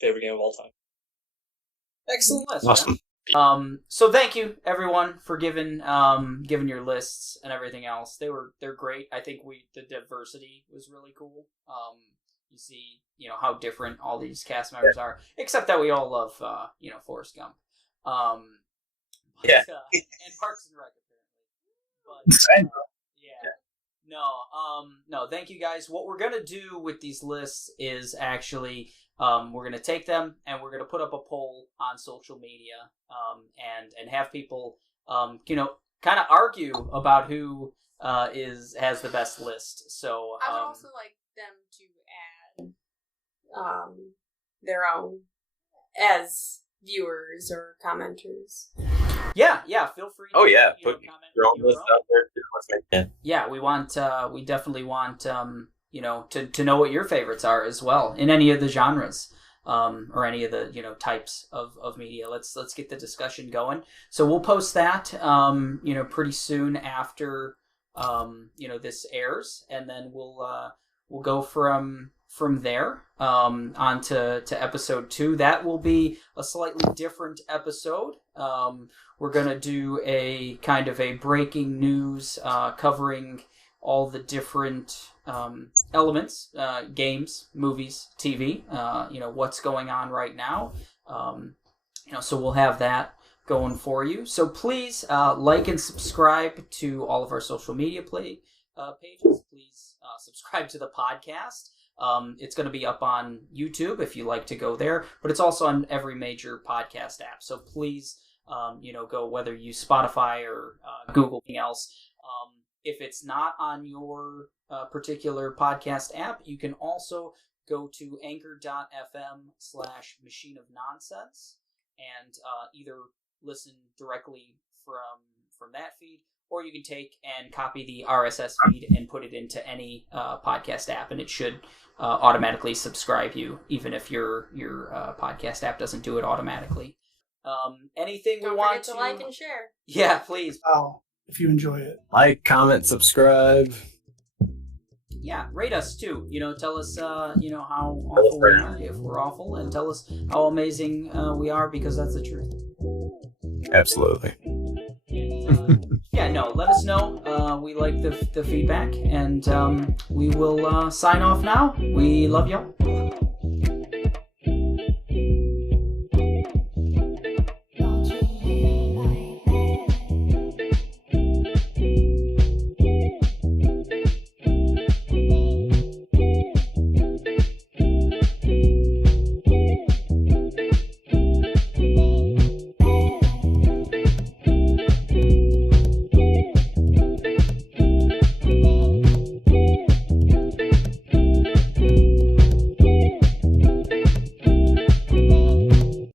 favorite game of all time. Excellent list. Awesome. Man. So thank you everyone for giving your lists and everything else. They're great. I think the diversity was really cool. You see, how different all these cast members are, except that we all love Forrest Gump. And Parks and Rec apparently. But no, thank you guys. What we're gonna do with these lists is actually we're gonna take them and we're gonna put up a poll on social media and have people kind of argue about who has the best list. So I would also like them to add their own as viewers or commenters. Yeah, feel free to put comment your own with list out there too. Let's make it. Yeah, we definitely want to know what your favorites are as well in any of the genres or any of the types of media. Let's get the discussion going. So we'll post that pretty soon after this airs, and then we'll go from there on to episode 2. That will be a slightly different episode. We're going to do a kind of a breaking news covering all the different elements, games, movies, TV, what's going on right now. So we'll have that going for you. So please like and subscribe to all of our social media pages. Please subscribe to the podcast. It's going to be up on YouTube if you like to go there, but it's also on every major podcast app. So please, go whether you use Spotify or Google, anything else. If it's not on your particular podcast app, you can also go to anchor.fm/machine of nonsense and either listen directly from that feed, or you can take and copy the RSS feed and put it into any podcast app, and it should automatically subscribe you, even if your podcast app doesn't do it automatically. Anything Don't we want forget to like and share. Yeah, please. If you enjoy it. Like, comment, subscribe. Yeah, rate us too. Tell us, how awful we are if we're awful, and tell us how amazing we are, because that's the truth. Absolutely. Let us know. We like the feedback, and we will sign off now. We love y'all.